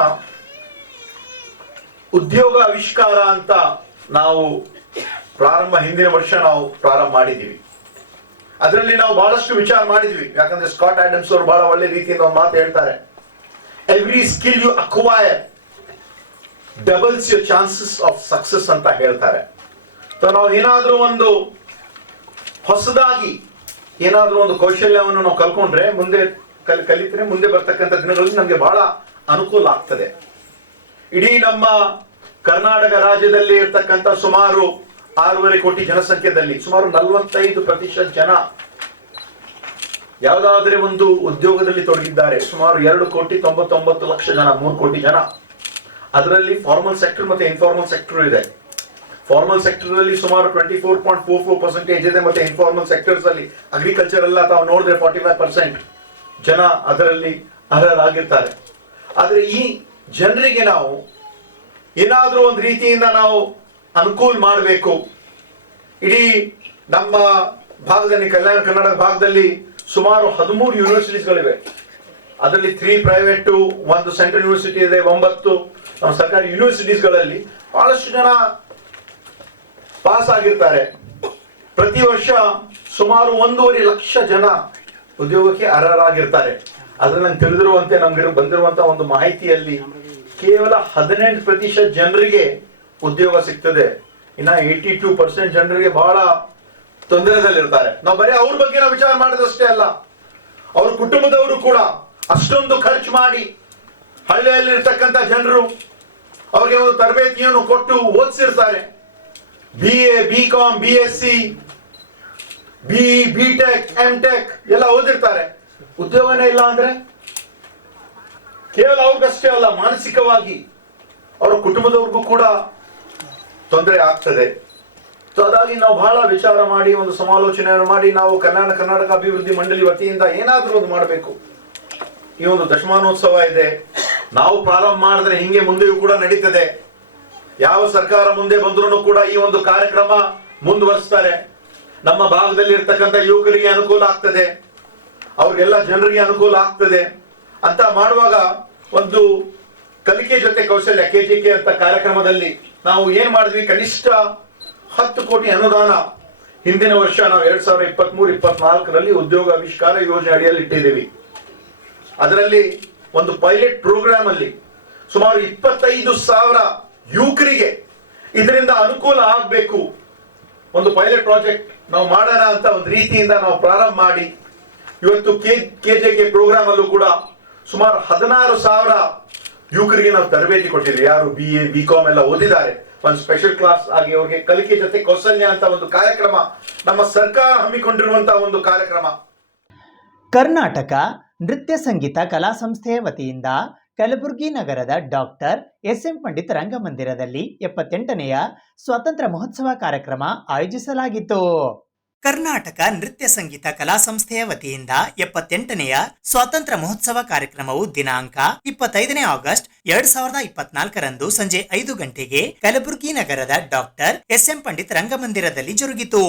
ಉದ್ಯೋಗ ಆವಿಷ್ಕಾರ ಅಂತ ನಾವು ಹಿಂದಿನ ವರ್ಷ ನಾವು ಪ್ರಾರಂಭ ಮಾಡಿದ್ದೀವಿ. ಅದರಲ್ಲಿ ನಾವು ಬಹಳಷ್ಟು ವಿಚಾರ ಮಾಡಿದ್ವಿ. ಯಾಕಂದ್ರೆ ಸ್ಕಾಟ್ ಆಡಮ್ಸ್ ಅವರು ಬಹಳ ಒಳ್ಳೆ ರೀತಿಯಿಂದ ಒಂದು ಮಾತು ಹೇಳ್ತಾರೆ, every skill you acquire doubles your chances of success ಅಂತ ಹೇಳ್ತಾರೆ. ನಾವು ಏನಾದ್ರೂ ಒಂದು ಹೊಸದಾಗಿ ಏನಾದ್ರೂ ಒಂದು ಕೌಶಲ್ಯವನ್ನು ನಾವು ಕಲ್ಕೊಂಡ್ರೆ ಕಲಿತರೆ ಮುಂದೆ ಬರ್ತಕ್ಕಂಥ ದಿನಗಳಲ್ಲಿ ನಮ್ಗೆ ಬಹಳ ಅನುಕೂಲ ಆಗ್ತದೆ. ಇಡೀ ನಮ್ಮ ಕರ್ನಾಟಕ ರಾಜ್ಯದಲ್ಲಿ ಇರ್ತಕ್ಕಂಥ ಸುಮಾರು 6.5 ಕೋಟಿ ಜನಸಂಖ್ಯೆಯಲ್ಲಿ ಸುಮಾರು 45% ಜನ ಯಾವುದಾದ್ರೆ ಒಂದು ಉದ್ಯೋಗದಲ್ಲಿ ತೊಡಗಿದ್ದಾರೆ. ಸುಮಾರು 2,99,00,000 ಜನ, 3 ಕೋಟಿ ಜನ. ಅದರಲ್ಲಿ ಫಾರ್ಮಲ್ ಸೆಕ್ಟರ್ ಮತ್ತೆ ಇನ್ಫಾರ್ಮಲ್ ಸೆಕ್ಟರ್ ಇದೆ. ಫಾರ್ಮಲ್ ಸೆಕ್ಟರ್ ಅಲ್ಲಿ ಸುಮಾರು 24.44% ಇದೆ, ಮತ್ತೆ ಇನ್ಫಾರ್ಮಲ್ ಸೆಕ್ಟರ್ಸ್ ಅಲ್ಲಿ ಅಗ್ರಿಕಲ್ಚರ್ ಎಲ್ಲ ತಾವು ನೋಡಿದ್ರೆ 45% ಜನ ಅದರಲ್ಲಿ ಅರ್ಹರಾಗಿರ್ತಾರೆ. ಆದ್ರೆ ಈ ಜನರಿಗೆ ನಾವು ಏನಾದ್ರೂ ಒಂದು ರೀತಿಯಿಂದ ನಾವು ಅನುಕೂಲ ಮಾಡಬೇಕು. ಇಡೀ ನಮ್ಮ ಭಾಗದಲ್ಲಿ ಕಲ್ಯಾಣ ಕರ್ನಾಟಕ ಭಾಗದಲ್ಲಿ ಸುಮಾರು 13 ಯೂನಿವರ್ಸಿಟೀಸ್ಗಳಿವೆ. ಅದರಲ್ಲಿ 3 ಪ್ರೈವೇಟ್, 1 ಸೆಂಟ್ರಲ್ ಯೂನಿವರ್ಸಿಟಿ ಇದೆ, 9 ನಮ್ಮ ಸರ್ಕಾರಿ ಯೂನಿವರ್ಸಿಟೀಸ್ಗಳಲ್ಲಿ ಬಹಳಷ್ಟು ಜನ ಪಾಸ್ ಆಗಿರ್ತಾರೆ. ಪ್ರತಿ ವರ್ಷ ಸುಮಾರು 1.5 ಲಕ್ಷ ಜನ ಉದ್ಯೋಗಕ್ಕೆ ಅರ್ಹರಾಗಿರ್ತಾರೆ. ಅದ್ರಲ್ಲಿ ನಂಗೆ ತಿಳಿದಿರುವಂತೆ ನಮ್ಗೆ ಬಂದಿರುವಂತಹ ಒಂದು ಮಾಹಿತಿಯಲ್ಲಿ ಕೇವಲ 18% ಜನರಿಗೆ ಉದ್ಯೋಗ ಸಿಗ್ತದೆ. ಇನ್ನ 82% ಜನರಿಗೆ ಬಹಳ ತೊಂದರೆದಲ್ಲಿರ್ತಾರೆ. ನಾವು ಬರೀ ಅವ್ರ ಬಗ್ಗೆ ನಾವು ವಿಚಾರ ಮಾಡೋದಷ್ಟೇ ಅಲ್ಲ, ಅವ್ರ ಕುಟುಂಬದವರು ಕೂಡ ಅಷ್ಟೊಂದು ಖರ್ಚು ಮಾಡಿ ಹಳ್ಳಿಯಲ್ಲಿರ್ತಕ್ಕಂಥ ಜನರು ಅವ್ರಿಗೆ ಒಂದು ತರಬೇತಿಯನ್ನು ಕೊಟ್ಟು ಓದಿಸಿರ್ತಾರೆ. BA, BCom, BSc BTech, MTech ಎಲ್ಲ ಓದಿರ್ತಾರೆ, ಉದ್ಯೋಗನೇ ಇಲ್ಲ ಅಂದ್ರೆ ಕೇವಲ ಅವ್ರಿಗಷ್ಟೇ ಅಲ್ಲ, ಮಾನಸಿಕವಾಗಿ ಅವರ ಕುಟುಂಬದವ್ರಿಗೂ ಕೂಡ ತೊಂದರೆ ಆಗ್ತದೆ. ಸೊ ಅದಾಗಿ ನಾವು ಬಹಳ ವಿಚಾರ ಮಾಡಿ ಒಂದು ಸಮಾಲೋಚನೆಯನ್ನು ಮಾಡಿ ನಾವು ಕರ್ನಾಟಕ ಅಭಿವೃದ್ಧಿ ಮಂಡಳಿ ವತಿಯಿಂದ ಏನಾದ್ರೂ ಒಂದು ಮಾಡಬೇಕು. ಈ ಒಂದು ದಶಮಾನೋತ್ಸವ ಇದೆ, ನಾವು ಪ್ರಾರಂಭ ಮಾಡಿದ್ರೆ ಹಿಂಗೆ ಮುಂದೆಯೂ ಕೂಡ ನಡೀತದೆ. ಯಾವ ಸರ್ಕಾರ ಮುಂದೆ ಬಂದ್ರೂ ಕೂಡ ಈ ಒಂದು ಕಾರ್ಯಕ್ರಮ ಮುಂದುವರಿಸ್ತಾರೆ. ನಮ್ಮ ಭಾಗದಲ್ಲಿ ಇರ್ತಕ್ಕಂಥ ಯುವಕರಿಗೆ ಅನುಕೂಲ ಆಗ್ತದೆ, ಅವ್ರಿಗೆಲ್ಲ ಜನರಿಗೆ ಅನುಕೂಲ ಆಗ್ತದೆ ಅಂತ ಮಾಡುವಾಗ ಒಂದು ಕಲಿಕೆ ಜೊತೆ ಕೌಶಲ್ಯ KJK ಅಂತ ಕಾರ್ಯಕ್ರಮದಲ್ಲಿ ನಾವು ಏನ್ ಮಾಡಿದ್ವಿ, ಕನಿಷ್ಠ 10 ಕೋಟಿ ಅನುದಾನ ಹಿಂದಿನ ವರ್ಷ ನಾವು 2023-24ರಲ್ಲಿ ಉದ್ಯೋಗ ಆವಿಷ್ಕಾರ ಯೋಜನೆ ಅಡಿಯಲ್ಲಿ ಇಟ್ಟಿದ್ದೀವಿ. ಅದರಲ್ಲಿ ಒಂದು ಪೈಲಟ್ ಪ್ರೋಗ್ರಾಮ್ ಅಲ್ಲಿ ಸುಮಾರು 25,000 ಯುವಕರಿಗೆ ಇದರಿಂದ ಅನುಕೂಲ ಆಗ್ಬೇಕು, ಒಂದು ಪೈಲಟ್ ಪ್ರಾಜೆಕ್ಟ್ ನಾವು ಮಾಡೋಣ ಅಂತ ಒಂದು ರೀತಿಯಿಂದ ನಾವು ಪ್ರಾರಂಭ ಮಾಡಿ ಇವತ್ತು KJK ಪ್ರೋಗ್ರಾಮ್ ಅಲ್ಲೂ ಕೂಡ ಸುಮಾರು 16,000 ಯುವಕರಿಗೆ ನಾವು ತರಬೇತಿ ಕೊಟ್ಟಿದ್ದೀವಿ. ಯಾರು BA BCom ಎಲ್ಲ ಓದಿದ್ದಾರೆ, ಒಂದು ಸ್ಪೆಷಲ್ ಕ್ಲಾಸ್ ಆಗಿ ಅವ್ರಿಗೆ ಕಲಿಕೆ ಜೊತೆ ಕೌಶಲ್ಯ ಅಂತ ಒಂದು ಕಾರ್ಯಕ್ರಮ ನಮ್ಮ ಸರ್ಕಾರ ಹಮ್ಮಿಕೊಂಡಿರುವಂತಹ ಒಂದು ಕಾರ್ಯಕ್ರಮ. ಕರ್ನಾಟಕ ನೃತ್ಯ ಸಂಗೀತ ಕಲಾ ಸಂಸ್ಥೆಯ ವತಿಯಿಂದ ಕಲಬುರಗಿ ನಗರದ ಡಾಕ್ಟರ್ SM ಪಂಡಿತ್ ರಂಗಮಂದಿರದಲ್ಲಿ 78ನೆಯ ಸ್ವಾತಂತ್ರ್ಯ ಮಹೋತ್ಸವ ಕಾರ್ಯಕ್ರಮ ಆಯೋಜಿಸಲಾಗಿತ್ತು. ಕರ್ನಾಟಕ ನೃತ್ಯ ಸಂಗೀತ ಕಲಾ ಸಂಸ್ಥೆಯ ವತಿಯಿಂದ 78ನೆಯ ಸ್ವಾತಂತ್ರ್ಯ ಮಹೋತ್ಸವ ಕಾರ್ಯಕ್ರಮವು ದಿನಾಂಕ 25 ಆಗಸ್ಟ್ 2024ರಂದು ಸಂಜೆ 5 ಗಂಟೆಗೆ ಕಲಬುರಗಿ ನಗರದ ಡಾಕ್ಟರ್ SM ಪಂಡಿತ್ ರಂಗಮಂದಿರದಲ್ಲಿ ಜರುಗಿತು.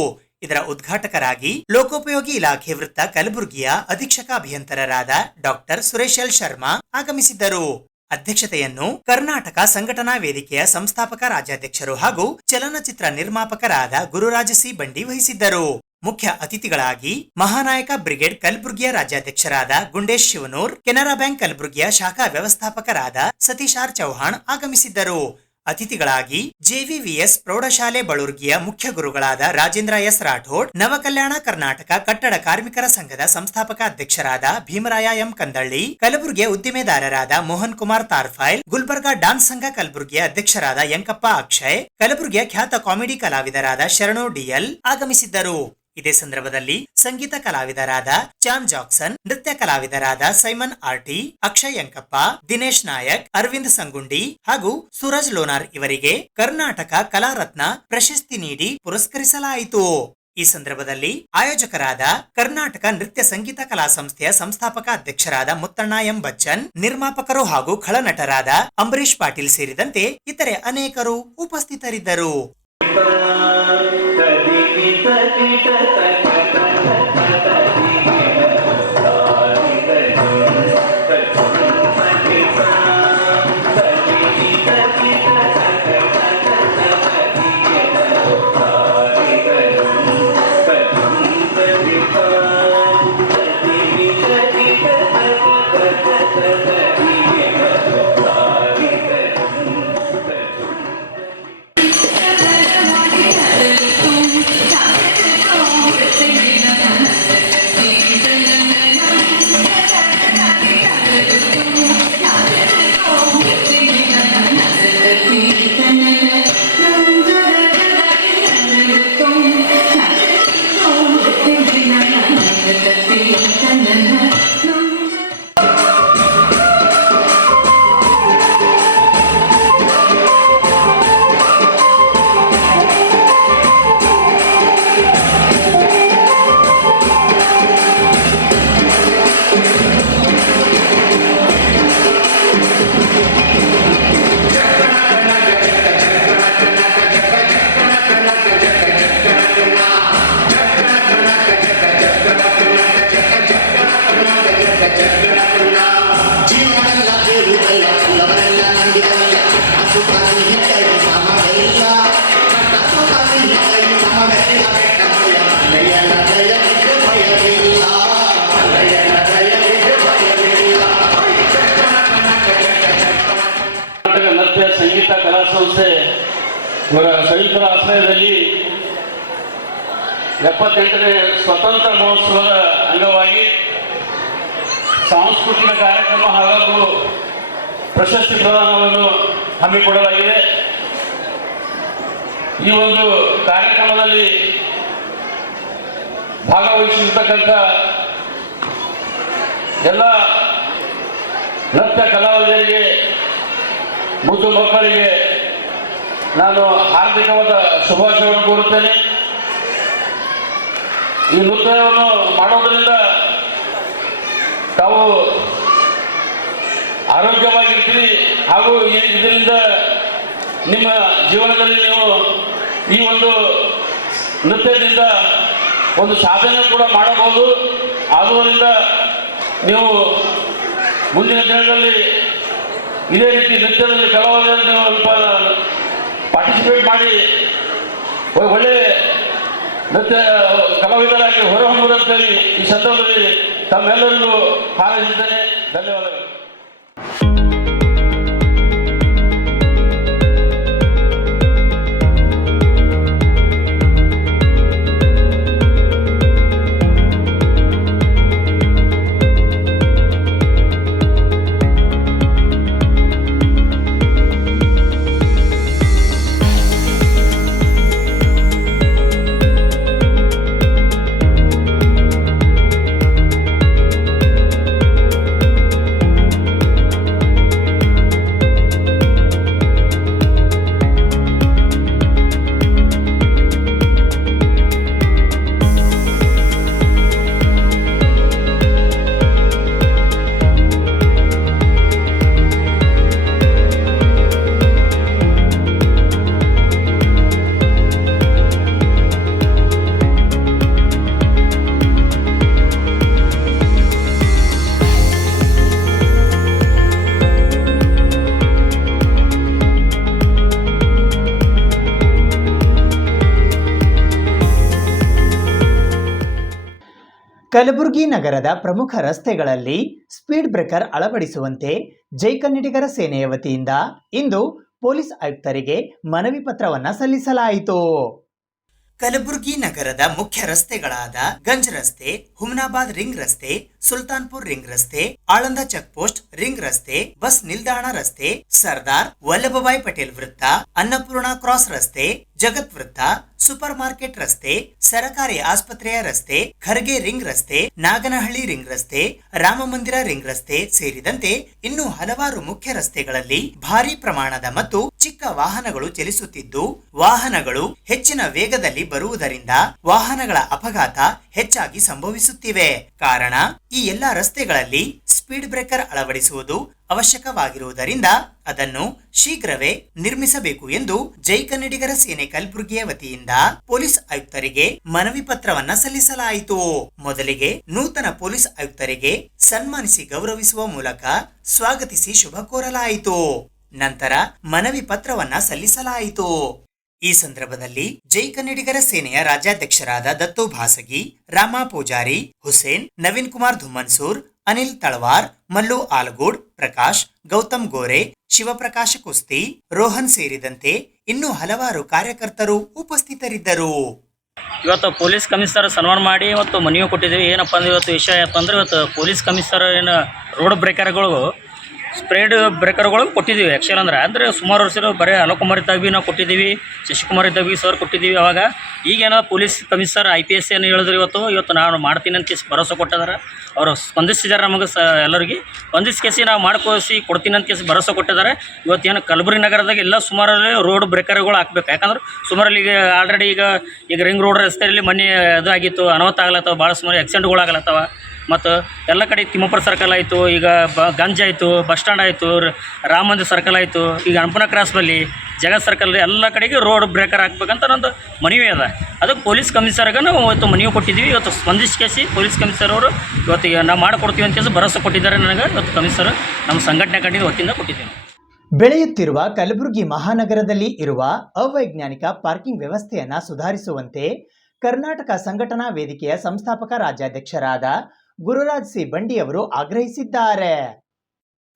ಇದರ ಉದ್ಘಾಟಕರಾಗಿ ಲೋಕೋಪಯೋಗಿ ಇಲಾಖೆ ವೃತ್ತ ಕಲಬುರಗಿಯ ಅಧೀಕ್ಷಕ ಅಭಿಯಂತರರಾದ ಡಾಕ್ಟರ್ ಸುರೇಶ್ ಎಲ್ ಶರ್ಮಾ ಆಗಮಿಸಿದ್ದರು. ಅಧ್ಯಕ್ಷತೆಯನ್ನು ಕರ್ನಾಟಕ ಸಂಘಟನಾ ವೇದಿಕೆಯ ಸಂಸ್ಥಾಪಕ ರಾಜ್ಯಾಧ್ಯಕ್ಷರು ಹಾಗೂ ಚಲನಚಿತ್ರ ನಿರ್ಮಾಪಕರಾದ ಗುರುರಾಜ ಸಿ ಬಂಡಿ ವಹಿಸಿದ್ದರು. ಮುಖ್ಯ ಅತಿಥಿಗಳಾಗಿ ಮಹಾನಾಯಕ ಬ್ರಿಗೇಡ್ ಕಲಬುರಗಿಯ ರಾಜ್ಯಾಧ್ಯಕ್ಷರಾದ ಗುಂಡೇಶ್ ಶಿವನೂರ್, ಕೆನರಾ ಬ್ಯಾಂಕ್ ಕಲಬುರಗಿಯ ಶಾಖಾ ವ್ಯವಸ್ಥಾಪಕರಾದ ಸತೀಶ್ ಆರ್ ಚೌಹಾಣ್ ಆಗಮಿಸಿದ್ದರು. ಅತಿಥಿಗಳಾಗಿ JVVS ಪ್ರೌಢಶಾಲೆ ಬಳುರ್ಗಿಯ ಮುಖ್ಯ ಗುರುಗಳಾದ ರಾಜೇಂದ್ರ ಎಸ್ ರಾಠೋಡ್, ನವಕಲ್ಯಾಣ ಕರ್ನಾಟಕ ಕಟ್ಟಡ ಕಾರ್ಮಿಕರ ಸಂಘದ ಸಂಸ್ಥಾಪಕ ಅಧ್ಯಕ್ಷರಾದ ಭೀಮರಾಯ ಎಂ ಕಂದಳ್ಳಿ, ಕಲಬುರಗಿಯ ಉದ್ದಿಮೆದಾರರಾದ ಮೋಹನ್ ಕುಮಾರ್ ತಾರ್ಫೈಲ್, ಗುಲ್ಬರ್ಗಾ ಡಾನ್ಸ್ ಸಂಘ ಕಲಬುರಗಿಯ ಅಧ್ಯಕ್ಷರಾದ ಯಂಕಪ್ಪ ಅಕ್ಷಯ್, ಕಲಬುರಗಿಯ ಖ್ಯಾತ ಕಾಮಿಡಿ ಕಲಾವಿದರಾದ ಶರಣು DL ಆಗಮಿಸಿದ್ದರು. ಇದೇ ಸಂದರ್ಭದಲ್ಲಿ ಸಂಗೀತ ಕಲಾವಿದರಾದ ಚಾನ್ ಜಾಕ್ಸನ್, ನೃತ್ಯ ಕಲಾವಿದರಾದ ಸೈಮನ್ RT, ಅಕ್ಷಯ್ ಯಂಕಪ್ಪ, ದಿನೇಶ್ ನಾಯಕ್, ಅರವಿಂದ್ ಸಂಗುಂಡಿ ಹಾಗೂ ಸೂರಜ್ ಲೋನಾರ್ ಇವರಿಗೆ ಕರ್ನಾಟಕ ಕಲಾರತ್ನ ಪ್ರಶಸ್ತಿ ನೀಡಿ ಪುರಸ್ಕರಿಸಲಾಯಿತು. ಈ ಸಂದರ್ಭದಲ್ಲಿ ಆಯೋಜಕರಾದ ಕರ್ನಾಟಕ ನೃತ್ಯ ಸಂಗೀತ ಕಲಾ ಸಂಸ್ಥೆಯ ಸಂಸ್ಥಾಪಕ ಅಧ್ಯಕ್ಷರಾದ ಮುತ್ತಣ್ಣ ಎಂ ಬಚ್ಚನ್, ನಿರ್ಮಾಪಕರು ಹಾಗೂ ಖಳನಟರಾದ ಅಂಬರೀಶ್ ಪಾಟೀಲ್ ಸೇರಿದಂತೆ ಇತರೆ ಅನೇಕರು ಉಪಸ್ಥಿತರಿದ್ದರು. ಸಂಗೀತ ಕಲಾ ಸಂಸ್ಥೆ ಸಂಯುಕ್ತ ಆಶ್ರಯದಲ್ಲಿ 78ನೇ ಸ್ವತಂತ್ರ ಮಹೋತ್ಸವದ ಅಂಗವಾಗಿ ಸಾಂಸ್ಕೃತಿಕ ಕಾರ್ಯಕ್ರಮ ಹಾಗೂ ಪ್ರಶಸ್ತಿ ಪ್ರದಾನವನ್ನು ಹಮ್ಮಿಕೊಳ್ಳಲಾಗಿದೆ. ಈ ಒಂದು ಕಾರ್ಯಕ್ರಮದಲ್ಲಿ ಭಾಗವಹಿಸಿರ್ತಕ್ಕಂಥ ಎಲ್ಲ ನೃತ್ಯ ಕಲಾವಿದರಿಗೆ, ಮುದ್ದು ಮಕ್ಕಳಿಗೆ ನಾನು ಹಾರ್ದಿಕವಾದ ಶುಭಾಶಯಗಳನ್ನು ಕೋರುತ್ತೇನೆ. ಈ ನೃತ್ಯವನ್ನು ಮಾಡೋದರಿಂದ ತಾವು ಆರೋಗ್ಯವಾಗಿರ್ತೀರಿ ಹಾಗೂ ಇದರಿಂದ ನಿಮ್ಮ ಜೀವನದಲ್ಲಿ ನೀವು ಈ ಒಂದು ನೃತ್ಯದಿಂದ ಒಂದು ಸಾಧನೆ ಕೂಡ ಮಾಡಬಹುದು. ಆದುದರಿಂದ ನೀವು ಮುಂದಿನ ದಿನಗಳಲ್ಲಿ ಇದೇ ರೀತಿ ನೃತ್ಯದಲ್ಲಿ ಕಲಾವಿದರಲ್ಲಿ ನೀವು ಸ್ವಲ್ಪ ಪಾರ್ಟಿಸಿಪೇಟ್ ಮಾಡಿ ಒಳ್ಳೆ ನೃತ್ಯ ಕಲಾವಿದರಾಗಿ ಹೊರಹೊಮ್ಮುವುದಂತೇಳಿ ಈ ಸಂದರ್ಭದಲ್ಲಿ ತಮ್ಮೆಲ್ಲರಿಗೂ ಹಾರೈಸಿದ್ದೇನೆ. ಧನ್ಯವಾದಗಳು. ಕಲಬುರಗಿ ನಗರದ ಪ್ರಮುಖ ರಸ್ತೆಗಳಲ್ಲಿ ಸ್ಪೀಡ್ ಬ್ರೇಕರ್ ಅಳವಡಿಸುವಂತೆ ಜೈ ಕನ್ನಡಿಗರ ಸೇನೆಯ ವತಿಯಿಂದ ಇಂದು ಪೊಲೀಸ್ ಆಯುಕ್ತರಿಗೆ ಮನವಿ ಪತ್ರವನ್ನು ಸಲ್ಲಿಸಲಾಯಿತು. ಕಲಬುರಗಿ ನಗರದ ಮುಖ್ಯ ರಸ್ತೆಗಳಾದ ಗಂಜ್ ರಸ್ತೆ, ಹುಮ್ನಾಬಾದ್ ರಿಂಗ್ ರಸ್ತೆ, ಸುಲ್ತಾನ್ಪುರ್ ರಿಂಗ್ ರಸ್ತೆ, ಆಳಂದ ಚೆಕ್ ಪೋಸ್ಟ್ ರಿಂಗ್ ರಸ್ತೆ, ಬಸ್ ನಿಲ್ದಾಣ ರಸ್ತೆ, ಸರ್ದಾರ್ ವಲ್ಲಭಭಾಯ್ ಪಟೇಲ್ ವೃತ್ತ, ಅನ್ನಪೂರ್ಣ ಕ್ರಾಸ್ ರಸ್ತೆ, ಜಗತ್ ವೃತ್ತ, ಸೂಪರ್ ಮಾರ್ಕೆಟ್ ರಸ್ತೆ, ಸರಕಾರಿ ಆಸ್ಪತ್ರೆಯ ರಸ್ತೆ, ಖರ್ಗೆ ರಿಂಗ್ ರಸ್ತೆ, ನಾಗನಹಳ್ಳಿ ರಿಂಗ್ ರಸ್ತೆ, ರಾಮಮಂದಿರ ರಿಂಗ್ ರಸ್ತೆ ಸೇರಿದಂತೆ ಇನ್ನೂ ಹಲವಾರು ಮುಖ್ಯ ರಸ್ತೆಗಳಲ್ಲಿ ಭಾರಿ ಪ್ರಮಾಣದ ಮತ್ತು ಚಿಕ್ಕ ವಾಹನಗಳು ಚಲಿಸುತ್ತಿದ್ದು, ವಾಹನಗಳು ಹೆಚ್ಚಿನ ವೇಗದಲ್ಲಿ ಬರುವುದರಿಂದ ವಾಹನಗಳ ಅಪಘಾತ ಹೆಚ್ಚಾಗಿ ಸಂಭವಿಸುತ್ತಿವೆ. ಕಾರಣ ಈ ಎಲ್ಲಾ ರಸ್ತೆಗಳಲ್ಲಿ ಸ್ಪೀಡ್ ಬ್ರೇಕರ್ ಅಳವಡಿಸುವುದು ಅವಶ್ಯಕವಾಗಿರುವುದರಿಂದ ಅದನ್ನು ಶೀಘ್ರವೇ ನಿರ್ಮಿಸಬೇಕು ಎಂದು ಜೈ ಕನ್ನಡಿಗರ ಸೇನೆ ಕಲಬುರಗಿಯ ವತಿಯಿಂದ ಪೊಲೀಸ್ ಆಯುಕ್ತರಿಗೆ ಮನವಿ ಪತ್ರವನ್ನ ಸಲ್ಲಿಸಲಾಯಿತು. ಮೊದಲಿಗೆ ನೂತನ ಪೊಲೀಸ್ ಆಯುಕ್ತರಿಗೆ ಸನ್ಮಾನಿಸಿ ಗೌರವಿಸುವ ಮೂಲಕ ಸ್ವಾಗತಿಸಿ ಶುಭ ಕೋರಲಾಯಿತು. ನಂತರ ಮನವಿ ಪತ್ರವನ್ನ ಸಲ್ಲಿಸಲಾಯಿತು. ಈ ಸಂದರ್ಭದಲ್ಲಿ ಜೈ ಕನ್ನಡಿಗರ ಸೇನೆಯ ರಾಜ್ಯಾಧ್ಯಕ್ಷರಾದ ದತ್ತು ಭಾಸಗಿ, ರಾಮ ಪೂಜಾರಿ, ಹುಸೇನ್, ನವೀನ್ ಕುಮಾರ್ ಧುಮ್ಮನ್ಸೂರ್, ಅನಿಲ್ ತಳವಾರ್, ಮಲ್ಲು ಆಲಗೂಡ್, ಪ್ರಕಾಶ್, ಗೌತಮ್ ಗೋರೆ, ಶಿವಪ್ರಕಾಶ ಕುಸ್ತಿ, ರೋಹನ್ ಸೇರಿದಂತೆ ಇನ್ನೂ ಹಲವಾರು ಕಾರ್ಯಕರ್ತರು ಉಪಸ್ಥಿತರಿದ್ದರು. ಇವತ್ತು ಪೊಲೀಸ್ ಕಮಿಷನರ್ ಸನ್ಮಾನ ಮಾಡಿ ಇವತ್ತು ಮನವಿ ಕೊಟ್ಟಿದ್ದೀವಿ. ಏನಪ್ಪ ಅಂದ್ರೆ ಇವತ್ತು ವಿಷಯ ಆಯ್ತು ಅಂದ್ರೆ ಇವತ್ತು ಪೊಲೀಸ್ ಕಮಿಷನರ್ ಏನು ರೋಡ್ ಬ್ರೇಕರ್ಗಳು ಸ್ಪೀಡ್ ಬ್ರೇಕರ್ಗಳು ಕೊಟ್ಟಿದ್ದೀವಿ. ಆ್ಯಕ್ಚುಲ್ ಅಂದರೆ ಸುಮಾರು ವರ್ಷ ಬರೀ ಅಲೋಕುಮಾರ್ ಇದ್ದಾಗ ಭೀ ನಾವು ಕೊಟ್ಟಿದ್ದೀವಿ, ಶಶಿಕುಮಾರ್ ಇದ್ದಾಗ ಭೀ ಸರ್ ಕೊಟ್ಟಿದ್ದೀವಿ. ಅವಾಗ ಈಗೇನೋ ಪೊಲೀಸ್ ಕಮಿಷನರ್ IPS ಏನು ಹೇಳಿದ್ರು ಇವತ್ತು ನಾನು ಮಾಡ್ತೀನಿ ಅಂತ ಭರೋಸೆ ಕೊಟ್ಟಿದ್ದಾರೆ. ಅವರು ಸ್ಪಂದಿಸಿದ್ದಾರೆ ನಮಗೆ ಎಲ್ಲರಿಗೆ ಸ್ಪಂದಿಸಿ ನಾವು ಮಾಡ್ಕೋಸಿ ಕೊಡ್ತೀನಿ ಅಂತ ಭರೋಸೆ ಕೊಟ್ಟಿದ್ದಾರೆ. ಇವತ್ತೇನು ಕಲಬುರಗಿ ನಗರದಾಗ ಎಲ್ಲ ಸುಮಾರಲ್ಲಿ ರೋಡ್ ಬ್ರೇಕರ್ಗಳು ಹಾಕ್ಬೇಕು. ಯಾಕಂದ್ರೆ ಸುಮಾರಲ್ಲಿ ಈಗ ಆಲ್ರೆಡಿ ಈಗ ರಿಂಗ್ ರೋಡ್ ರಸ್ತೆಯಲ್ಲಿ ಮೊನ್ನೆ ಅದು ಆಗಿತ್ತು, ಅನಾಹುತ ಆಗ್ಲತ್ತವ, ಭಾಳ ಸುಮಾರು ಆಕ್ಸಿಡೆಂಟ್ಗಳು ಆಗ್ಲತ್ತವ. ಮತ್ತು ಎಲ್ಲ ಕಡೆ ತಿಮ್ಮಪ್ಪರ ಸರ್ಕಲ್ ಆಯಿತು, ಈಗ ಗಂಜ್ ಆಯಿತು, ಬಸ್ ಸ್ಟ್ಯಾಂಡ್ ಆಯಿತು, ರಾಮ ಮಂದಿರ ಸರ್ಕಲ್ ಆಯಿತು, ಈಗ ಅನ್ನಪೂರ್ಣ ಕ್ರಾಸ್ ಬಲ್ಲಿ ಜಗತ್ ಸರ್ಕಲ್ ಎಲ್ಲ ಕಡೆಗೆ ರೋಡ್ ಬ್ರೇಕರ್ ಹಾಕ್ಬೇಕಂತ ನಂದು ಮನವಿ ಅದ. ಅದಕ್ಕೆ ಪೊಲೀಸ್ ಕಮಿಷನರ್ಗೆ ನಾವು ಇವತ್ತು ಮನವಿ ಕೊಟ್ಟಿದ್ದೀವಿ. ಇವತ್ತು ಸ್ಪಂದಿಸಿ ಪೊಲೀಸ್ ಕಮಿಷನರ್ ಅವರು ಇವತ್ತಿಗೆ ನಾವು ಮಾಡಿಕೊಡ್ತೀವಿ ಅಂತ ಭರವಸೆ ಕೊಟ್ಟಿದ್ದಾರೆ ನನಗೆ. ಇವತ್ತು ಕಮಿಷನರ್ ನಮ್ಮ ಸಂಘಟನೆ ಕಂಡಿದ್ದು ವತಿಯಿಂದ ಕೊಟ್ಟಿದ್ದೀನಿ. ಬೆಳೆಯುತ್ತಿರುವ ಕಲಬುರಗಿ ಮಹಾನಗರದಲ್ಲಿ ಇರುವ ಅವೈಜ್ಞಾನಿಕ ಪಾರ್ಕಿಂಗ್ ವ್ಯವಸ್ಥೆಯನ್ನು ಸುಧಾರಿಸುವಂತೆ ಕರ್ನಾಟಕ ಸಂಘಟನಾ ವೇದಿಕೆಯ ಸಂಸ್ಥಾಪಕ ರಾಜ್ಯಾಧ್ಯಕ್ಷರಾದ ಗುರುರಾಜ್ ಸಿ ಬಂಡಿ ಅವರು ಆಗ್ರಹಿಸಿದ್ದಾರೆ.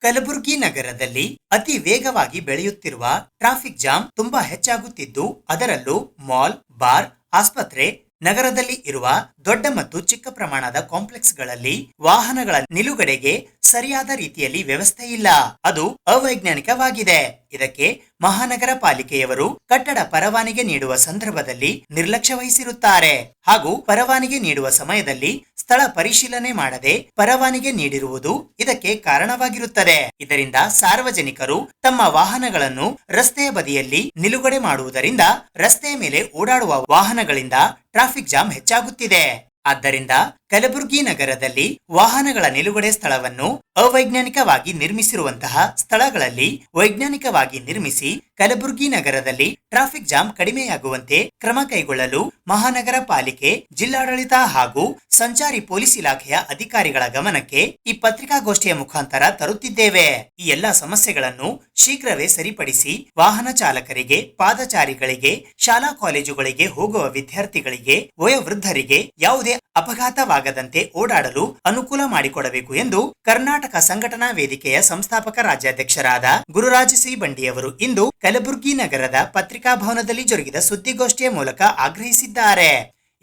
ಕಲಬುರಗಿ ನಗರದಲ್ಲಿ ಅತಿ ವೇಗವಾಗಿ ಬೆಳೆಯುತ್ತಿರುವ ಟ್ರಾಫಿಕ್ ಜಾಮ್ ತುಂಬಾ ಹೆಚ್ಚಾಗುತ್ತಿದ್ದು, ಅದರಲ್ಲೂ ಮಾಲ್, ಬಾರ್, ಆಸ್ಪತ್ರೆ, ನಗರದಲ್ಲಿ ಇರುವ ದೊಡ್ಡ ಮತ್ತು ಚಿಕ್ಕ ಪ್ರಮಾಣದ ಕಾಂಪ್ಲೆಕ್ಸ್ಗಳಲ್ಲಿ ವಾಹನಗಳ ನಿಲುಗಡೆಗೆ ಸರಿಯಾದ ರೀತಿಯಲ್ಲಿ ವ್ಯವಸ್ಥೆ ಇಲ್ಲ, ಅದು ಅವೈಜ್ಞಾನಿಕವಾಗಿದೆ. ಇದಕ್ಕೆ ಮಹಾನಗರ ಪಾಲಿಕೆಯವರು ಕಟ್ಟಡ ಪರವಾನಗಿ ನೀಡುವ ಸಂದರ್ಭದಲ್ಲಿ ನಿರ್ಲಕ್ಷ್ಯ ವಹಿಸಿರುತ್ತಾರೆ ಹಾಗೂ ಪರವಾನಗಿ ನೀಡುವ ಸಮಯದಲ್ಲಿ ಸ್ಥಳ ಪರಿಶೀಲನೆ ಮಾಡದೆ ಪರವಾನಗಿ ನೀಡಿರುವುದು ಇದಕ್ಕೆ ಕಾರಣವಾಗಿರುತ್ತದೆ. ಇದರಿಂದ ಸಾರ್ವಜನಿಕರು ತಮ್ಮ ವಾಹನಗಳನ್ನು ರಸ್ತೆಯ ಬದಿಯಲ್ಲಿ ನಿಲುಗಡೆ ಮಾಡುವುದರಿಂದ ರಸ್ತೆಯ ಮೇಲೆ ಓಡಾಡುವ ವಾಹನಗಳಿಂದ ಟ್ರಾಫಿಕ್ ಜಾಮ್ ಹೆಚ್ಚಾಗುತ್ತಿದೆ. ಆದ್ದರಿಂದ ಕಲಬುರಗಿ ನಗರದಲ್ಲಿ ವಾಹನಗಳ ನಿಲುಗಡೆ ಸ್ಥಳವನ್ನು ಅವೈಜ್ಞಾನಿಕವಾಗಿ ನಿರ್ಮಿಸಿರುವಂತಹ ಸ್ಥಳಗಳಲ್ಲಿ ವೈಜ್ಞಾನಿಕವಾಗಿ ನಿರ್ಮಿಸಿ ಕಲಬುರಗಿ ನಗರದಲ್ಲಿ ಟ್ರಾಫಿಕ್ ಜಾಮ್ ಕಡಿಮೆಯಾಗುವಂತೆ ಕ್ರಮ ಕೈಗೊಳ್ಳಲು ಮಹಾನಗರ ಪಾಲಿಕೆ, ಜಿಲ್ಲಾಡಳಿತ ಹಾಗೂ ಸಂಚಾರಿ ಪೊಲೀಸ್ ಇಲಾಖೆಯ ಅಧಿಕಾರಿಗಳ ಗಮನಕ್ಕೆ ಈ ಪತ್ರಿಕಾಗೋಷ್ಠಿಯ ಮುಖಾಂತರ ತರುತ್ತಿದ್ದೇವೆ. ಈ ಎಲ್ಲಾ ಸಮಸ್ಯೆಗಳನ್ನು ಶೀಘ್ರವೇ ಸರಿಪಡಿಸಿ ವಾಹನ ಚಾಲಕರಿಗೆ, ಪಾದಚಾರಿಗಳಿಗೆ, ಶಾಲಾ ಕಾಲೇಜುಗಳಿಗೆ ಹೋಗುವ ವಿದ್ಯಾರ್ಥಿಗಳಿಗೆ, ವಯೋವೃದ್ಧರಿಗೆ ಯಾವುದೇ ಅಪಘಾತವಾಗದಂತೆ ಓಡಾಡಲು ಅನುಕೂಲ ಮಾಡಿಕೊಡಬೇಕು ಎಂದು ಕರ್ನಾಟಕ ಸಂಘಟನಾ ವೇದಿಕೆಯ ಸಂಸ್ಥಾಪಕ ರಾಜ್ಯಾಧ್ಯಕ್ಷರಾದ ಗುರುರಾಜ್ ಸಿ ಬಂಡಿಯವರು ಇಂದು ಕಲಬುರಗಿ ನಗರದ ಪತ್ರಿಕಾ ಭವನದಲ್ಲಿ ಜರುಗಿದ ಸುದ್ದಿಗೋಷ್ಠಿಯ ಮೂಲಕ ಆಗ್ರಹಿಸಿದ್ದಾರೆ.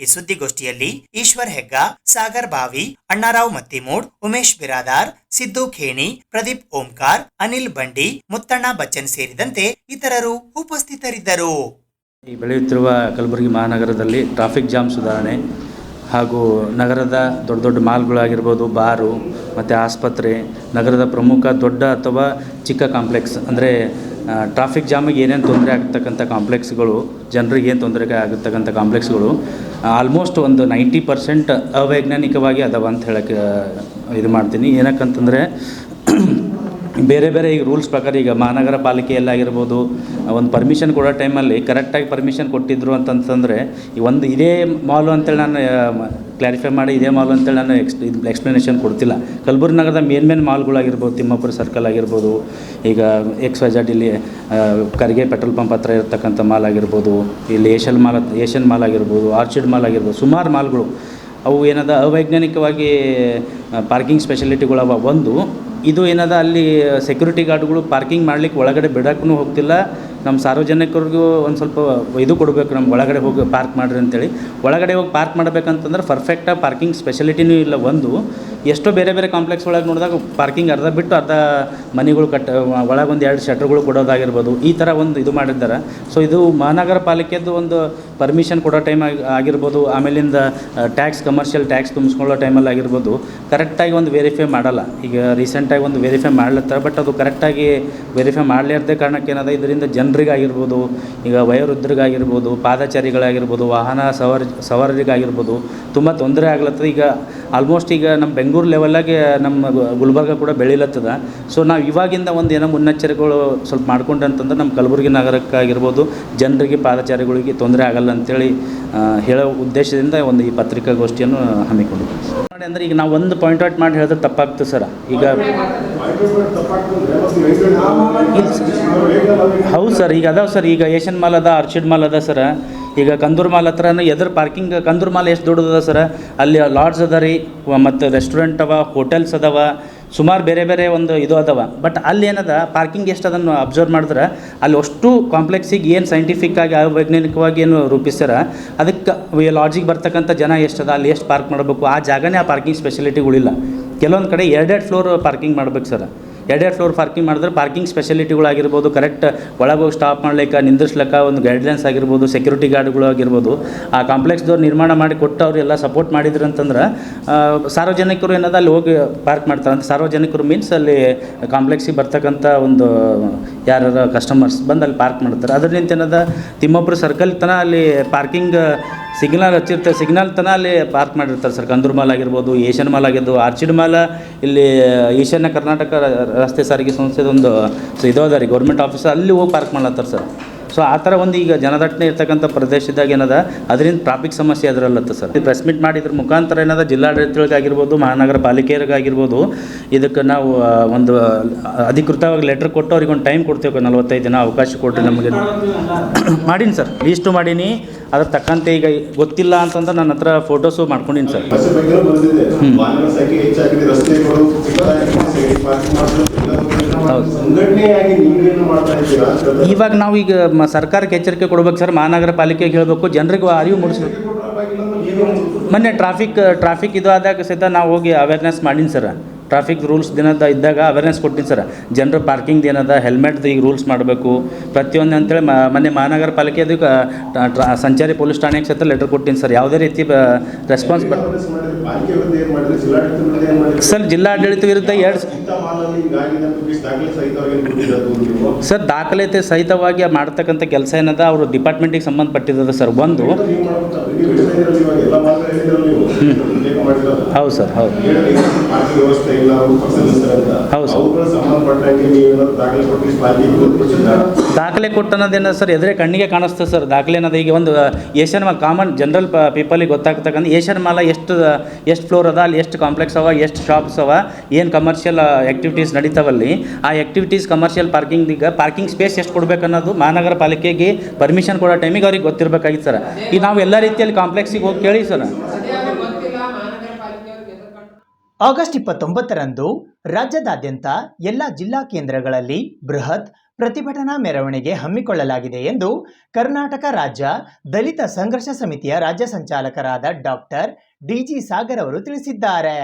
ಈ ಸುದ್ದಿಗೋಷ್ಠಿಯಲ್ಲಿ ಈಶ್ವರ್ ಹೆಗ್ಗಾ, ಸಾಗರ್ ಬಾವಿ, ಅಣ್ಣಾರಾವ್ ಮತ್ತಿಮೂಡ್, ಉಮೇಶ್ ಬಿರಾದಾರ್, ಸಿದ್ದು ಖೇಣಿ, ಪ್ರದೀಪ್ ಓಂಕಾರ್, ಅನಿಲ್ ಬಂಡಿ, ಮುತ್ತಣ್ಣ ಬಚ್ಚನ್ ಸೇರಿದಂತೆ ಇತರರು ಉಪಸ್ಥಿತರಿದ್ದರು. ಈ ಬೆಳೆಯುತ್ತಿರುವ ಕಲಬುರಗಿ ಮಹಾನಗರದಲ್ಲಿ ಟ್ರಾಫಿಕ್ ಜಾಮ್ ಸುಧಾರಣೆ ಹಾಗೂ ನಗರದ ದೊಡ್ಡ ದೊಡ್ಡ ಮಾಲ್ಗಳಾಗಿರ್ಬೋದು, ಬಾರು ಮತ್ತು ಆಸ್ಪತ್ರೆ, ನಗರದ ಪ್ರಮುಖ ದೊಡ್ಡ ಅಥವಾ ಚಿಕ್ಕ ಕಾಂಪ್ಲೆಕ್ಸ್ ಅಂದರೆ ಟ್ರಾಫಿಕ್ ಜಾಮಿಗೆ ಏನೇನು ತೊಂದರೆ ಆಗ್ತಕ್ಕಂಥ ಕಾಂಪ್ಲೆಕ್ಸ್ಗಳು, ಜನರಿಗೆ ಏನು ತೊಂದರೆ ಆಗತಕ್ಕಂಥ ಕಾಂಪ್ಲೆಕ್ಸ್ಗಳು ಆಲ್ಮೋಸ್ಟ್ ಒಂದು 90% ಅವೈಜ್ಞಾನಿಕವಾಗಿ ಅದಾವ ಅಂತ ಹೇಳಕ್ಕೆ ಇದು ಮಾಡ್ತೀನಿ. ಏನಕ್ಕಂತಂದರೆ ಬೇರೆ ಬೇರೆ ಈಗ ರೂಲ್ಸ್ ಪ್ರಕಾರ ಈಗ ಮಹಾನಗರ ಪಾಲಿಕೆಯಲ್ಲಾಗಿರ್ಬೋದು ಒಂದು ಪರ್ಮಿಷನ್ ಕೊಡೋ ಟೈಮಲ್ಲಿ ಕರೆಕ್ಟಾಗಿ ಪರ್ಮಿಷನ್ ಕೊಟ್ಟಿದ್ರು ಅಂತಂತಂದರೆ ಈ ಒಂದು ಇದೇ ಮಾಲು ಅಂತೇಳಿ ನಾನು ಕ್ಲಾರಿಫೈ ಮಾಡಿ ಇದೇ ಮಾಲ್ ಅಂತೇಳಿ ನಾನು ಎಕ್ಸ್ಪ್ಲನೇಷನ್ ಕೊಡ್ತಿಲ್ಲ. ಕಲಬುರಗಿ ನಗರದ ಮೇನ್ ಮಾಲ್ಗಳಾಗಿರ್ಬೋದು, ತಿಮ್ಮಾಪುರ ಸರ್ಕಲ್ ಆಗಿರ್ಬೋದು, ಈಗ XYZ ಇಲ್ಲಿ ಕರಿಗೆ ಪೆಟ್ರೋಲ್ ಪಂಪ್ ಹತ್ರ ಇರತಕ್ಕಂಥ ಮಾಲ್ ಆಗಿರ್ಬೋದು, ಇಲ್ಲಿ ಏಷ್ಯನ್ ಮಾಲ್ ಆಗಿರ್ಬೋದು, ಆರ್ಚಿಡ್ ಮಾಲ್ ಆಗಿರ್ಬೋದು, ಸುಮಾರು ಮಾಲ್ಗಳು ಅವು ಏನದ ಅವೈಜ್ಞಾನಿಕವಾಗಿ ಪಾರ್ಕಿಂಗ್ ಸ್ಪೆಷಾಲಿಟಿಗಳವ. ಒಂದು ಇದು ಏನದ ಅಲ್ಲಿ ಸೆಕ್ಯೂರಿಟಿ ಗಾರ್ಡ್ಗಳು ಪಾರ್ಕಿಂಗ್ ಮಾಡ್ಲಿಕ್ಕೆ ಒಳಗಡೆ ಬಿಡೋಕ್ಕೂ ಹೋಗ್ತಿಲ್ಲ. ನಮ್ಮ ಸಾರ್ವಜನಿಕರಿಗೂ ಒಂದು ಸ್ವಲ್ಪ ಇದು ಕೊಡಬೇಕು, ನಮ್ಮ ಒಳಗಡೆ ಹೋಗಿ ಪಾರ್ಕ್ ಮಾಡಿರಿ ಅಂತೇಳಿ. ಒಳಗಡೆ ಹೋಗಿ ಪಾರ್ಕ್ ಮಾಡಬೇಕಂತಂದ್ರೆ ಪರ್ಫೆಕ್ಟಾಗಿ ಪಾರ್ಕಿಂಗ್ ಸ್ಪೆಷಾಲಿಟಿನೂ ಇಲ್ಲ. ಒಂದು ಎಷ್ಟೋ ಬೇರೆ ಬೇರೆ ಕಾಂಪ್ಲೆಕ್ಸ್ ಒಳಗೆ ನೋಡಿದಾಗ ಪಾರ್ಕಿಂಗ್ ಅರ್ಧ ಬಿಟ್ಟು ಅರ್ಧ ಮನೆಗಳು ಒಳಗೆ ಒಂದು 2 ಶಟ್ರುಗಳು ಕೊಡೋದಾಗಿರ್ಬೋದು, ಈ ಥರ ಒಂದು ಇದು ಮಾಡಿದ್ದಾರೆ. ಸೊ ಇದು ಮಹಾನಗರ ಪಾಲಿಕೆದು ಒಂದು ಪರ್ಮಿಷನ್ ಕೊಡೋ ಟೈಮ್ ಆಗಿರ್ಬೋದು, ಆಮೇಲಿಂದ ಟ್ಯಾಕ್ಸ್, ಕಮರ್ಷಿಯಲ್ ಟ್ಯಾಕ್ಸ್ ತುಂಬಿಸ್ಕೊಳ್ಳೋ ಟೈಮಲ್ಲಿ ಆಗಿರ್ಬೋದು ಕರೆಕ್ಟಾಗಿ ಒಂದು ವೆರಿಫೈ ಮಾಡಲ್ಲ. ಈಗ ರೀಸೆಂಟಾಗಿ ಒಂದು ವೆರಿಫೈ ಮಾಡ್ಲತ್ತಾರೆ, ಬಟ್ ಅದು ಕರೆಕ್ಟಾಗಿ ವೆರಿಫೈ ಮಾಡಲಿರ್ದೇ ಕಾರಣಕ್ಕೆ ಏನದ ಇದರಿಂದ ಜನರಿಗಾಗಿರ್ಬೋದು, ಈಗ ವಯೋವೃದ್ಧರಿಗಾಗಿರ್ಬೋದು, ಪಾದಚಾರಿಗಳಾಗಿರ್ಬೋದು, ವಾಹನ ಸವಾರರಿಗಾಗಿರ್ಬೋದು ತುಂಬ ತೊಂದರೆ ಆಗ್ಲತ್ತದ. ಈಗ ಆಲ್ಮೋಸ್ಟ್ ಈಗ ನಮ್ಮ ಬೆಂಗಳೂರು ಲೆವೆಲ್ಲಾಗೆ ನಮ್ಮ ಗುಲ್ಬರ್ಗ ಕೂಡ ಬೆಳೀಲತ್ತದ. ಸೊ ನಾವು ಇವಾಗಿಂದ ಒಂದು ಏನೋ ಮುನ್ನೆಚ್ಚರಿಕೆಗಳು ಸ್ವಲ್ಪ ಮಾಡ್ಕೊಂಡ್ರಂತಂದ್ರೆ ನಮ್ಮ ಕಲಬುರಗಿ ನಗರಕ್ಕಾಗಿರ್ಬೋದು ಜನರಿಗೆ, ಪಾದಚಾರಿಗಳಿಗೆ ತೊಂದರೆ ಆಗಲ್ಲ ಅಂತೇಳಿ ಹೇಳೋ ಉದ್ದೇಶದಿಂದ ಒಂದು ಈ ಪತ್ರಿಕಾಗೋಷ್ಠಿಯನ್ನು ಹಮ್ಮಿಕೊಂಡಿದ್ದೀವಿ. ನೋಡಿ ಅಂದರೆ ಈಗ ನಾವು ಒಂದು ಪಾಯಿಂಟ್ ಔಟ್ ಮಾಡಿ ಹೇಳಿದ್ರೆ ತಪ್ಪಾಗ್ತದೆ ಸರ್. ಈಗ ಹೌದು ಸರ್, ಈಗ ಅದಾವೆ ಸರ್. ಈಗ ಏಷ್ಯನ್ ಮಾಲ್ ಅದ, ಆರ್ಚಿಡ್ ಮಾಲ್ ಅದ ಸರ್. ಈಗ ಕಂದೂರು ಮಾಲ್ ಹತ್ರ ಎದುರು ಪಾರ್ಕಿಂಗ್, ಕಂದೂರು ಮಾಲ್ ಎಷ್ಟು ದೊಡ್ಡದ ಸರ್, ಅಲ್ಲಿ ಲಾಡ್ಜ್ ಅದ ರೀ, ಮತ್ತು ರೆಸ್ಟೋರೆಂಟ್ ಅವ, ಹೋಟೆಲ್ಸ್ ಅದಾವ, ಸುಮಾರು ಬೇರೆ ಬೇರೆ ಒಂದು ಇದು ಅದಾವ. ಬಟ್ ಅಲ್ಲಿ ಏನದ ಪಾರ್ಕಿಂಗ್ ಎಷ್ಟು ಅದನ್ನು ಅಬ್ಸರ್ವ್ ಮಾಡಿದ್ರೆ ಅಲ್ಲಿ ಅಷ್ಟು ಕಾಂಪ್ಲೆಕ್ಸಿಗೆ ಏನು ಸೈಂಟಿಫಿಕ್ಕಾಗಿ ವೈಜ್ಞಾನಿಕವಾಗಿ ಏನು ರೂಪಿಸ್ಯಾರ ಅದಕ್ಕೆ ಲಾಡ್ಜಿಗೆ ಬರ್ತಕ್ಕಂಥ ಜನ ಎಷ್ಟದ, ಅಲ್ಲಿ ಎಷ್ಟು ಪಾರ್ಕ್ ಮಾಡಬೇಕು, ಆ ಜಾಗನೇ ಆ ಪಾರ್ಕಿಂಗ್ ಸ್ಪೆಷಾಲಿಟಿಗಳಿಲ್ಲ. ಕೆಲವೊಂದು ಕಡೆ 2 ಫ್ಲೋರ್ ಪಾರ್ಕಿಂಗ್ ಮಾಡ್ಬೇಕು ಸರ್. 2 ಫ್ಲೋರ್ ಪಾರ್ಕಿಂಗ್ ಮಾಡಿದ್ರೆ ಪಾರ್ಕಿಂಗ್ ಸ್ಪೆಷಾಲಿಟಿಗಳಾಗಿರ್ಬೋದು, ಕರೆಕ್ಟ್ ಒಳಗೆ ಹೋಗಿ ಸ್ಟಾಪ್ ಮಾಡ್ಲಿಕ್ಕೆ, ನಿಂದಿರ್ಸ್ಲಿಕ್ಕೆ ಒಂದು ಗೈಡ್ಲೈನ್ಸ್ ಆಗಿರ್ಬೋದು, ಸೆಕ್ಯೂರಿಟಿ ಗಾರ್ಡ್ಗಳು ಆಗಿರ್ಬೋದು, ಆ ಕಾಂಪ್ಲೆಕ್ಸ್ದವ್ರು ನಿರ್ಮಾಣ ಮಾಡಿ ಕೊಟ್ಟು ಅವರೆಲ್ಲ ಸಪೋರ್ಟ್ ಮಾಡಿದ್ರು ಅಂತಂದ್ರೆ ಸಾರ್ವಜನಿಕರು ಏನದ ಅಲ್ಲಿ ಹೋಗಿ ಪಾರ್ಕ್ ಮಾಡ್ತಾರೆ. ಅಂತ ಸಾರ್ವಜನಿಕರು ಮೀನ್ಸ್ ಅಲ್ಲಿ ಕಾಂಪ್ಲೆಕ್ಸಿಗೆ ಬರ್ತಕ್ಕಂಥ ಒಂದು ಯಾರು ಕಸ್ಟಮರ್ಸ್ ಬಂದು ಅಲ್ಲಿ ಪಾರ್ಕ್ ಮಾಡ್ತಾರೆ. ಅದರಿಂದ ಏನದ ತಿಮ್ಮಾಪುರ ಸರ್ಕಲ್ ತನಕ ಅಲ್ಲಿ ಪಾರ್ಕಿಂಗ್ ಸಿಗ್ನಲ್ ಹಚ್ಚಿರ್ತಾರೆ, ಸಿಗ್ನಲ್ ತನಕ ಅಲ್ಲಿ ಪಾರ್ಕ್ ಮಾಡಿರ್ತಾರೆ ಸರ್. ಕಂದೂರು ಮಾಲ್ ಆಗಿರ್ಬೋದು, ಏಷ್ಯನ್ ಮಾಲ್ ಆಗಿರ್ಬೋದು, ಆರ್ಚಿಡ್ ಮಾಲ್ ಇಲ್ಲಿ ಈಶಾನ್ಯ ಕರ್ನಾಟಕ ರಸ್ತೆ ಸಾರಿಗೆ ಸಂಸ್ಥೆದ ಒಂದು ಇದು ಅದ ರೀ ಗೌರ್ಮೆಂಟ್ ಆಫೀಸ್, ಅಲ್ಲಿ ಹೋಗಿ ಪಾರ್ಕ್ ಮಾಡ್ಲತ್ತಾರೆ ಸರ್. ಸೊ ಆ ಥರ ಒಂದು ಈಗ ಜನದಟ್ಟಣೆ ಇರ್ತಕ್ಕಂಥ ಪ್ರದೇಶದಾಗ ಏನದ ಅದರಿಂದ ಟ್ರಾಫಿಕ್ ಸಮಸ್ಯೆ ಅದರಲ್ಲತ್ತ ಸರ್. ಪ್ರೆಸ್ ಮೀಟ್ ಮಾಡಿದ್ರ ಮುಖಾಂತರ ಏನದ ಜಿಲ್ಲಾಡಳಿತಗಳಿಗಾಗಿರ್ಬೋದು, ಮಹಾನಗರ ಪಾಲಿಕೆಯರಿಗಾಗಿರ್ಬೋದು ಇದಕ್ಕೆ ನಾವು ಒಂದು ಅಧಿಕೃತವಾಗಿ ಲೆಟ್ರ್ ಕೊಟ್ಟು ಅವ್ರಿಗೆ ಒಂದು ಟೈಮ್ ಕೊಡ್ತೇವೆ, 45 ದಿನ ಅವಕಾಶ ಕೊಟ್ಟರೆ ನಮಗೆ ಮಾಡೀನಿ ಸರ್. ಲೀಸ್ಟು ಮಾಡೀನಿ, ಅದ್ರ ತಕ್ಕಂತೆ ಈಗ ಗೊತ್ತಿಲ್ಲ ಅಂತಂದ್ರೆ ನನ್ನ ಹತ್ರ ಫೋಟೋಸು ಮಾಡ್ಕೊಂಡೀನಿ ಸರ್. ಇವಾಗ ನಾವು ಈಗ ಸರ್ಕಾರಕ್ಕೆ ಎಚ್ಚರಿಕೆ ಕೊಡ್ಬೇಕು ಸರ್, ಮಹಾನಗರ ಪಾಲಿಕೆಗೆ ಹೇಳಬೇಕು, ಜನರಿಗೆ ಅರಿವು ಮೂಡಿಸ್ಬೇಕು. ಮೊನ್ನೆ ಟ್ರಾಫಿಕ್ ಇದು ಆದಾಗ ಸಹಿತ ನಾವು ಹೋಗಿ ಅವೇರ್ನೆಸ್ ಮಾಡೀನಿ ಸರ್. ಟ್ರಾಫಿಕ್ ರೂಲ್ಸ್ ದಿನದ ಇದ್ದಾಗ ಅವೇರ್ನೆಸ್ ಕೊಟ್ಟಿನಿ ಸರ್. ಜನರು ಪಾರ್ಕಿಂಗ್ ಏನದ ಹೆಲ್ಮೆಟ್ದು ಈಗ ರೂಲ್ಸ್ ಮಾಡಬೇಕು ಪ್ರತಿಯೊಂದು ಅಂತೇಳಿ ಮೊನ್ನೆ ಮಹಾನಗರ ಪಾಲಿಕೆ ಅದಕ್ಕೆ ಸಂಚಾರಿ ಪೊಲೀಸ್ ಠಾಣೆಗೆ ಸಹಿತ ಲೆಟರ್ ಕೊಟ್ಟಿನಿ ಸರ್. ಯಾವುದೇ ರೀತಿ ರೆಸ್ಪಾನ್ಸ್ ಸರ್ ಜಿಲ್ಲಾಡಳಿತ ವಿರುದ್ಧ ಸರ್ ದಾಖಲಾತಿ ಸಹಿತವಾಗಿ ಮಾಡ್ತಕ್ಕಂಥ ಕೆಲಸ ಏನದ ಅವರು ಡಿಪಾರ್ಟ್ಮೆಂಟಿಗೆ ಸಂಬಂಧಪಟ್ಟಿದ್ದದ ಸರ್. ಒಂದು ಹೌದು ಸರ್, ಹೌದು ಹೌದು ಸರ್. ದಾಖಲೆ ಕೊಟ್ಟನ್ನೋದೇನ ಸರ್ ಎದುರೇ ಕಣ್ಣಿಗೆ ಕಾಣಿಸ್ತದೆ ಸರ್. ದಾಖಲೆ ಅನ್ನೋದು ಈಗ ಒಂದು ಏಷ್ಯನ್ ಮಾಲ್ ಕಾಮನ್ ಜನರಲ್ ಪೀಪಲಿಗೆ ಗೊತ್ತಾಗ್ತಕ್ಕಂಥ ಏಷ್ಯನ್ ಮಾಲ್ ಎಷ್ಟು ಫ್ಲೋರ್ ಅದ, ಅಲ್ಲಿ ಎಷ್ಟು ಕಾಂಪ್ಲೆಕ್ಸ್ ಅವ, ಎಷ್ಟು ಶಾಪ್ಸ್ ಅವ, ಏನು ಕಮರ್ಷಿಯಲ್ ಆ್ಯಕ್ಟಿವಿಟೀಸ್ ನಡೀತಾವಲ್ಲಿ ಆ ಆ್ಯಕ್ಟಿವಿಟೀಸ್ ಕಮರ್ಷಿಯಲ್ ಪಾರ್ಕಿಂಗ್ ಸ್ಪೇಸ್ ಎಷ್ಟು ಕೊಡಬೇಕನ್ನೋದು ಮಹಾನಗರ ಪಾಲಿಕೆಗೆ ಪರ್ಮಿಷನ್ ಕೊಡೋ ಟೈಮಿಗೆ ಅವ್ರಿಗೆ ಗೊತ್ತಿರಬೇಕಾಗಿತ್ತು ಸರ್. ಈಗ ನಾವು ಎಲ್ಲ ರೀತಿಯಲ್ಲಿ ಕಾಂಪ್ಲೆಕ್ಸಿಗೆ ಹೋಗಿ ಕೇಳಿ ಸರ್. ಆಗಸ್ಟ್ 29ರಂದು ರಾಜ್ಯದಾದ್ಯಂತ ಎಲ್ಲ ಜಿಲ್ಲಾ ಕೇಂದ್ರಗಳಲ್ಲಿ ಬೃಹತ್ ಪ್ರತಿಭಟನಾ ಮೆರವಣಿಗೆ ಹಮ್ಮಿಕೊಳ್ಳಲಾಗಿದೆ ಎಂದು ಕರ್ನಾಟಕ ರಾಜ್ಯ ದಲಿತ ಸಂಘರ್ಷ ಸಮಿತಿಯ ರಾಜ್ಯ ಸಂಚಾಲಕರಾದ ಡಾಕ್ಟರ್ ಡಿಜಿ ಸಾಗರ್ ಅವರು ತಿಳಿಸಿದ್ದಾರೆ.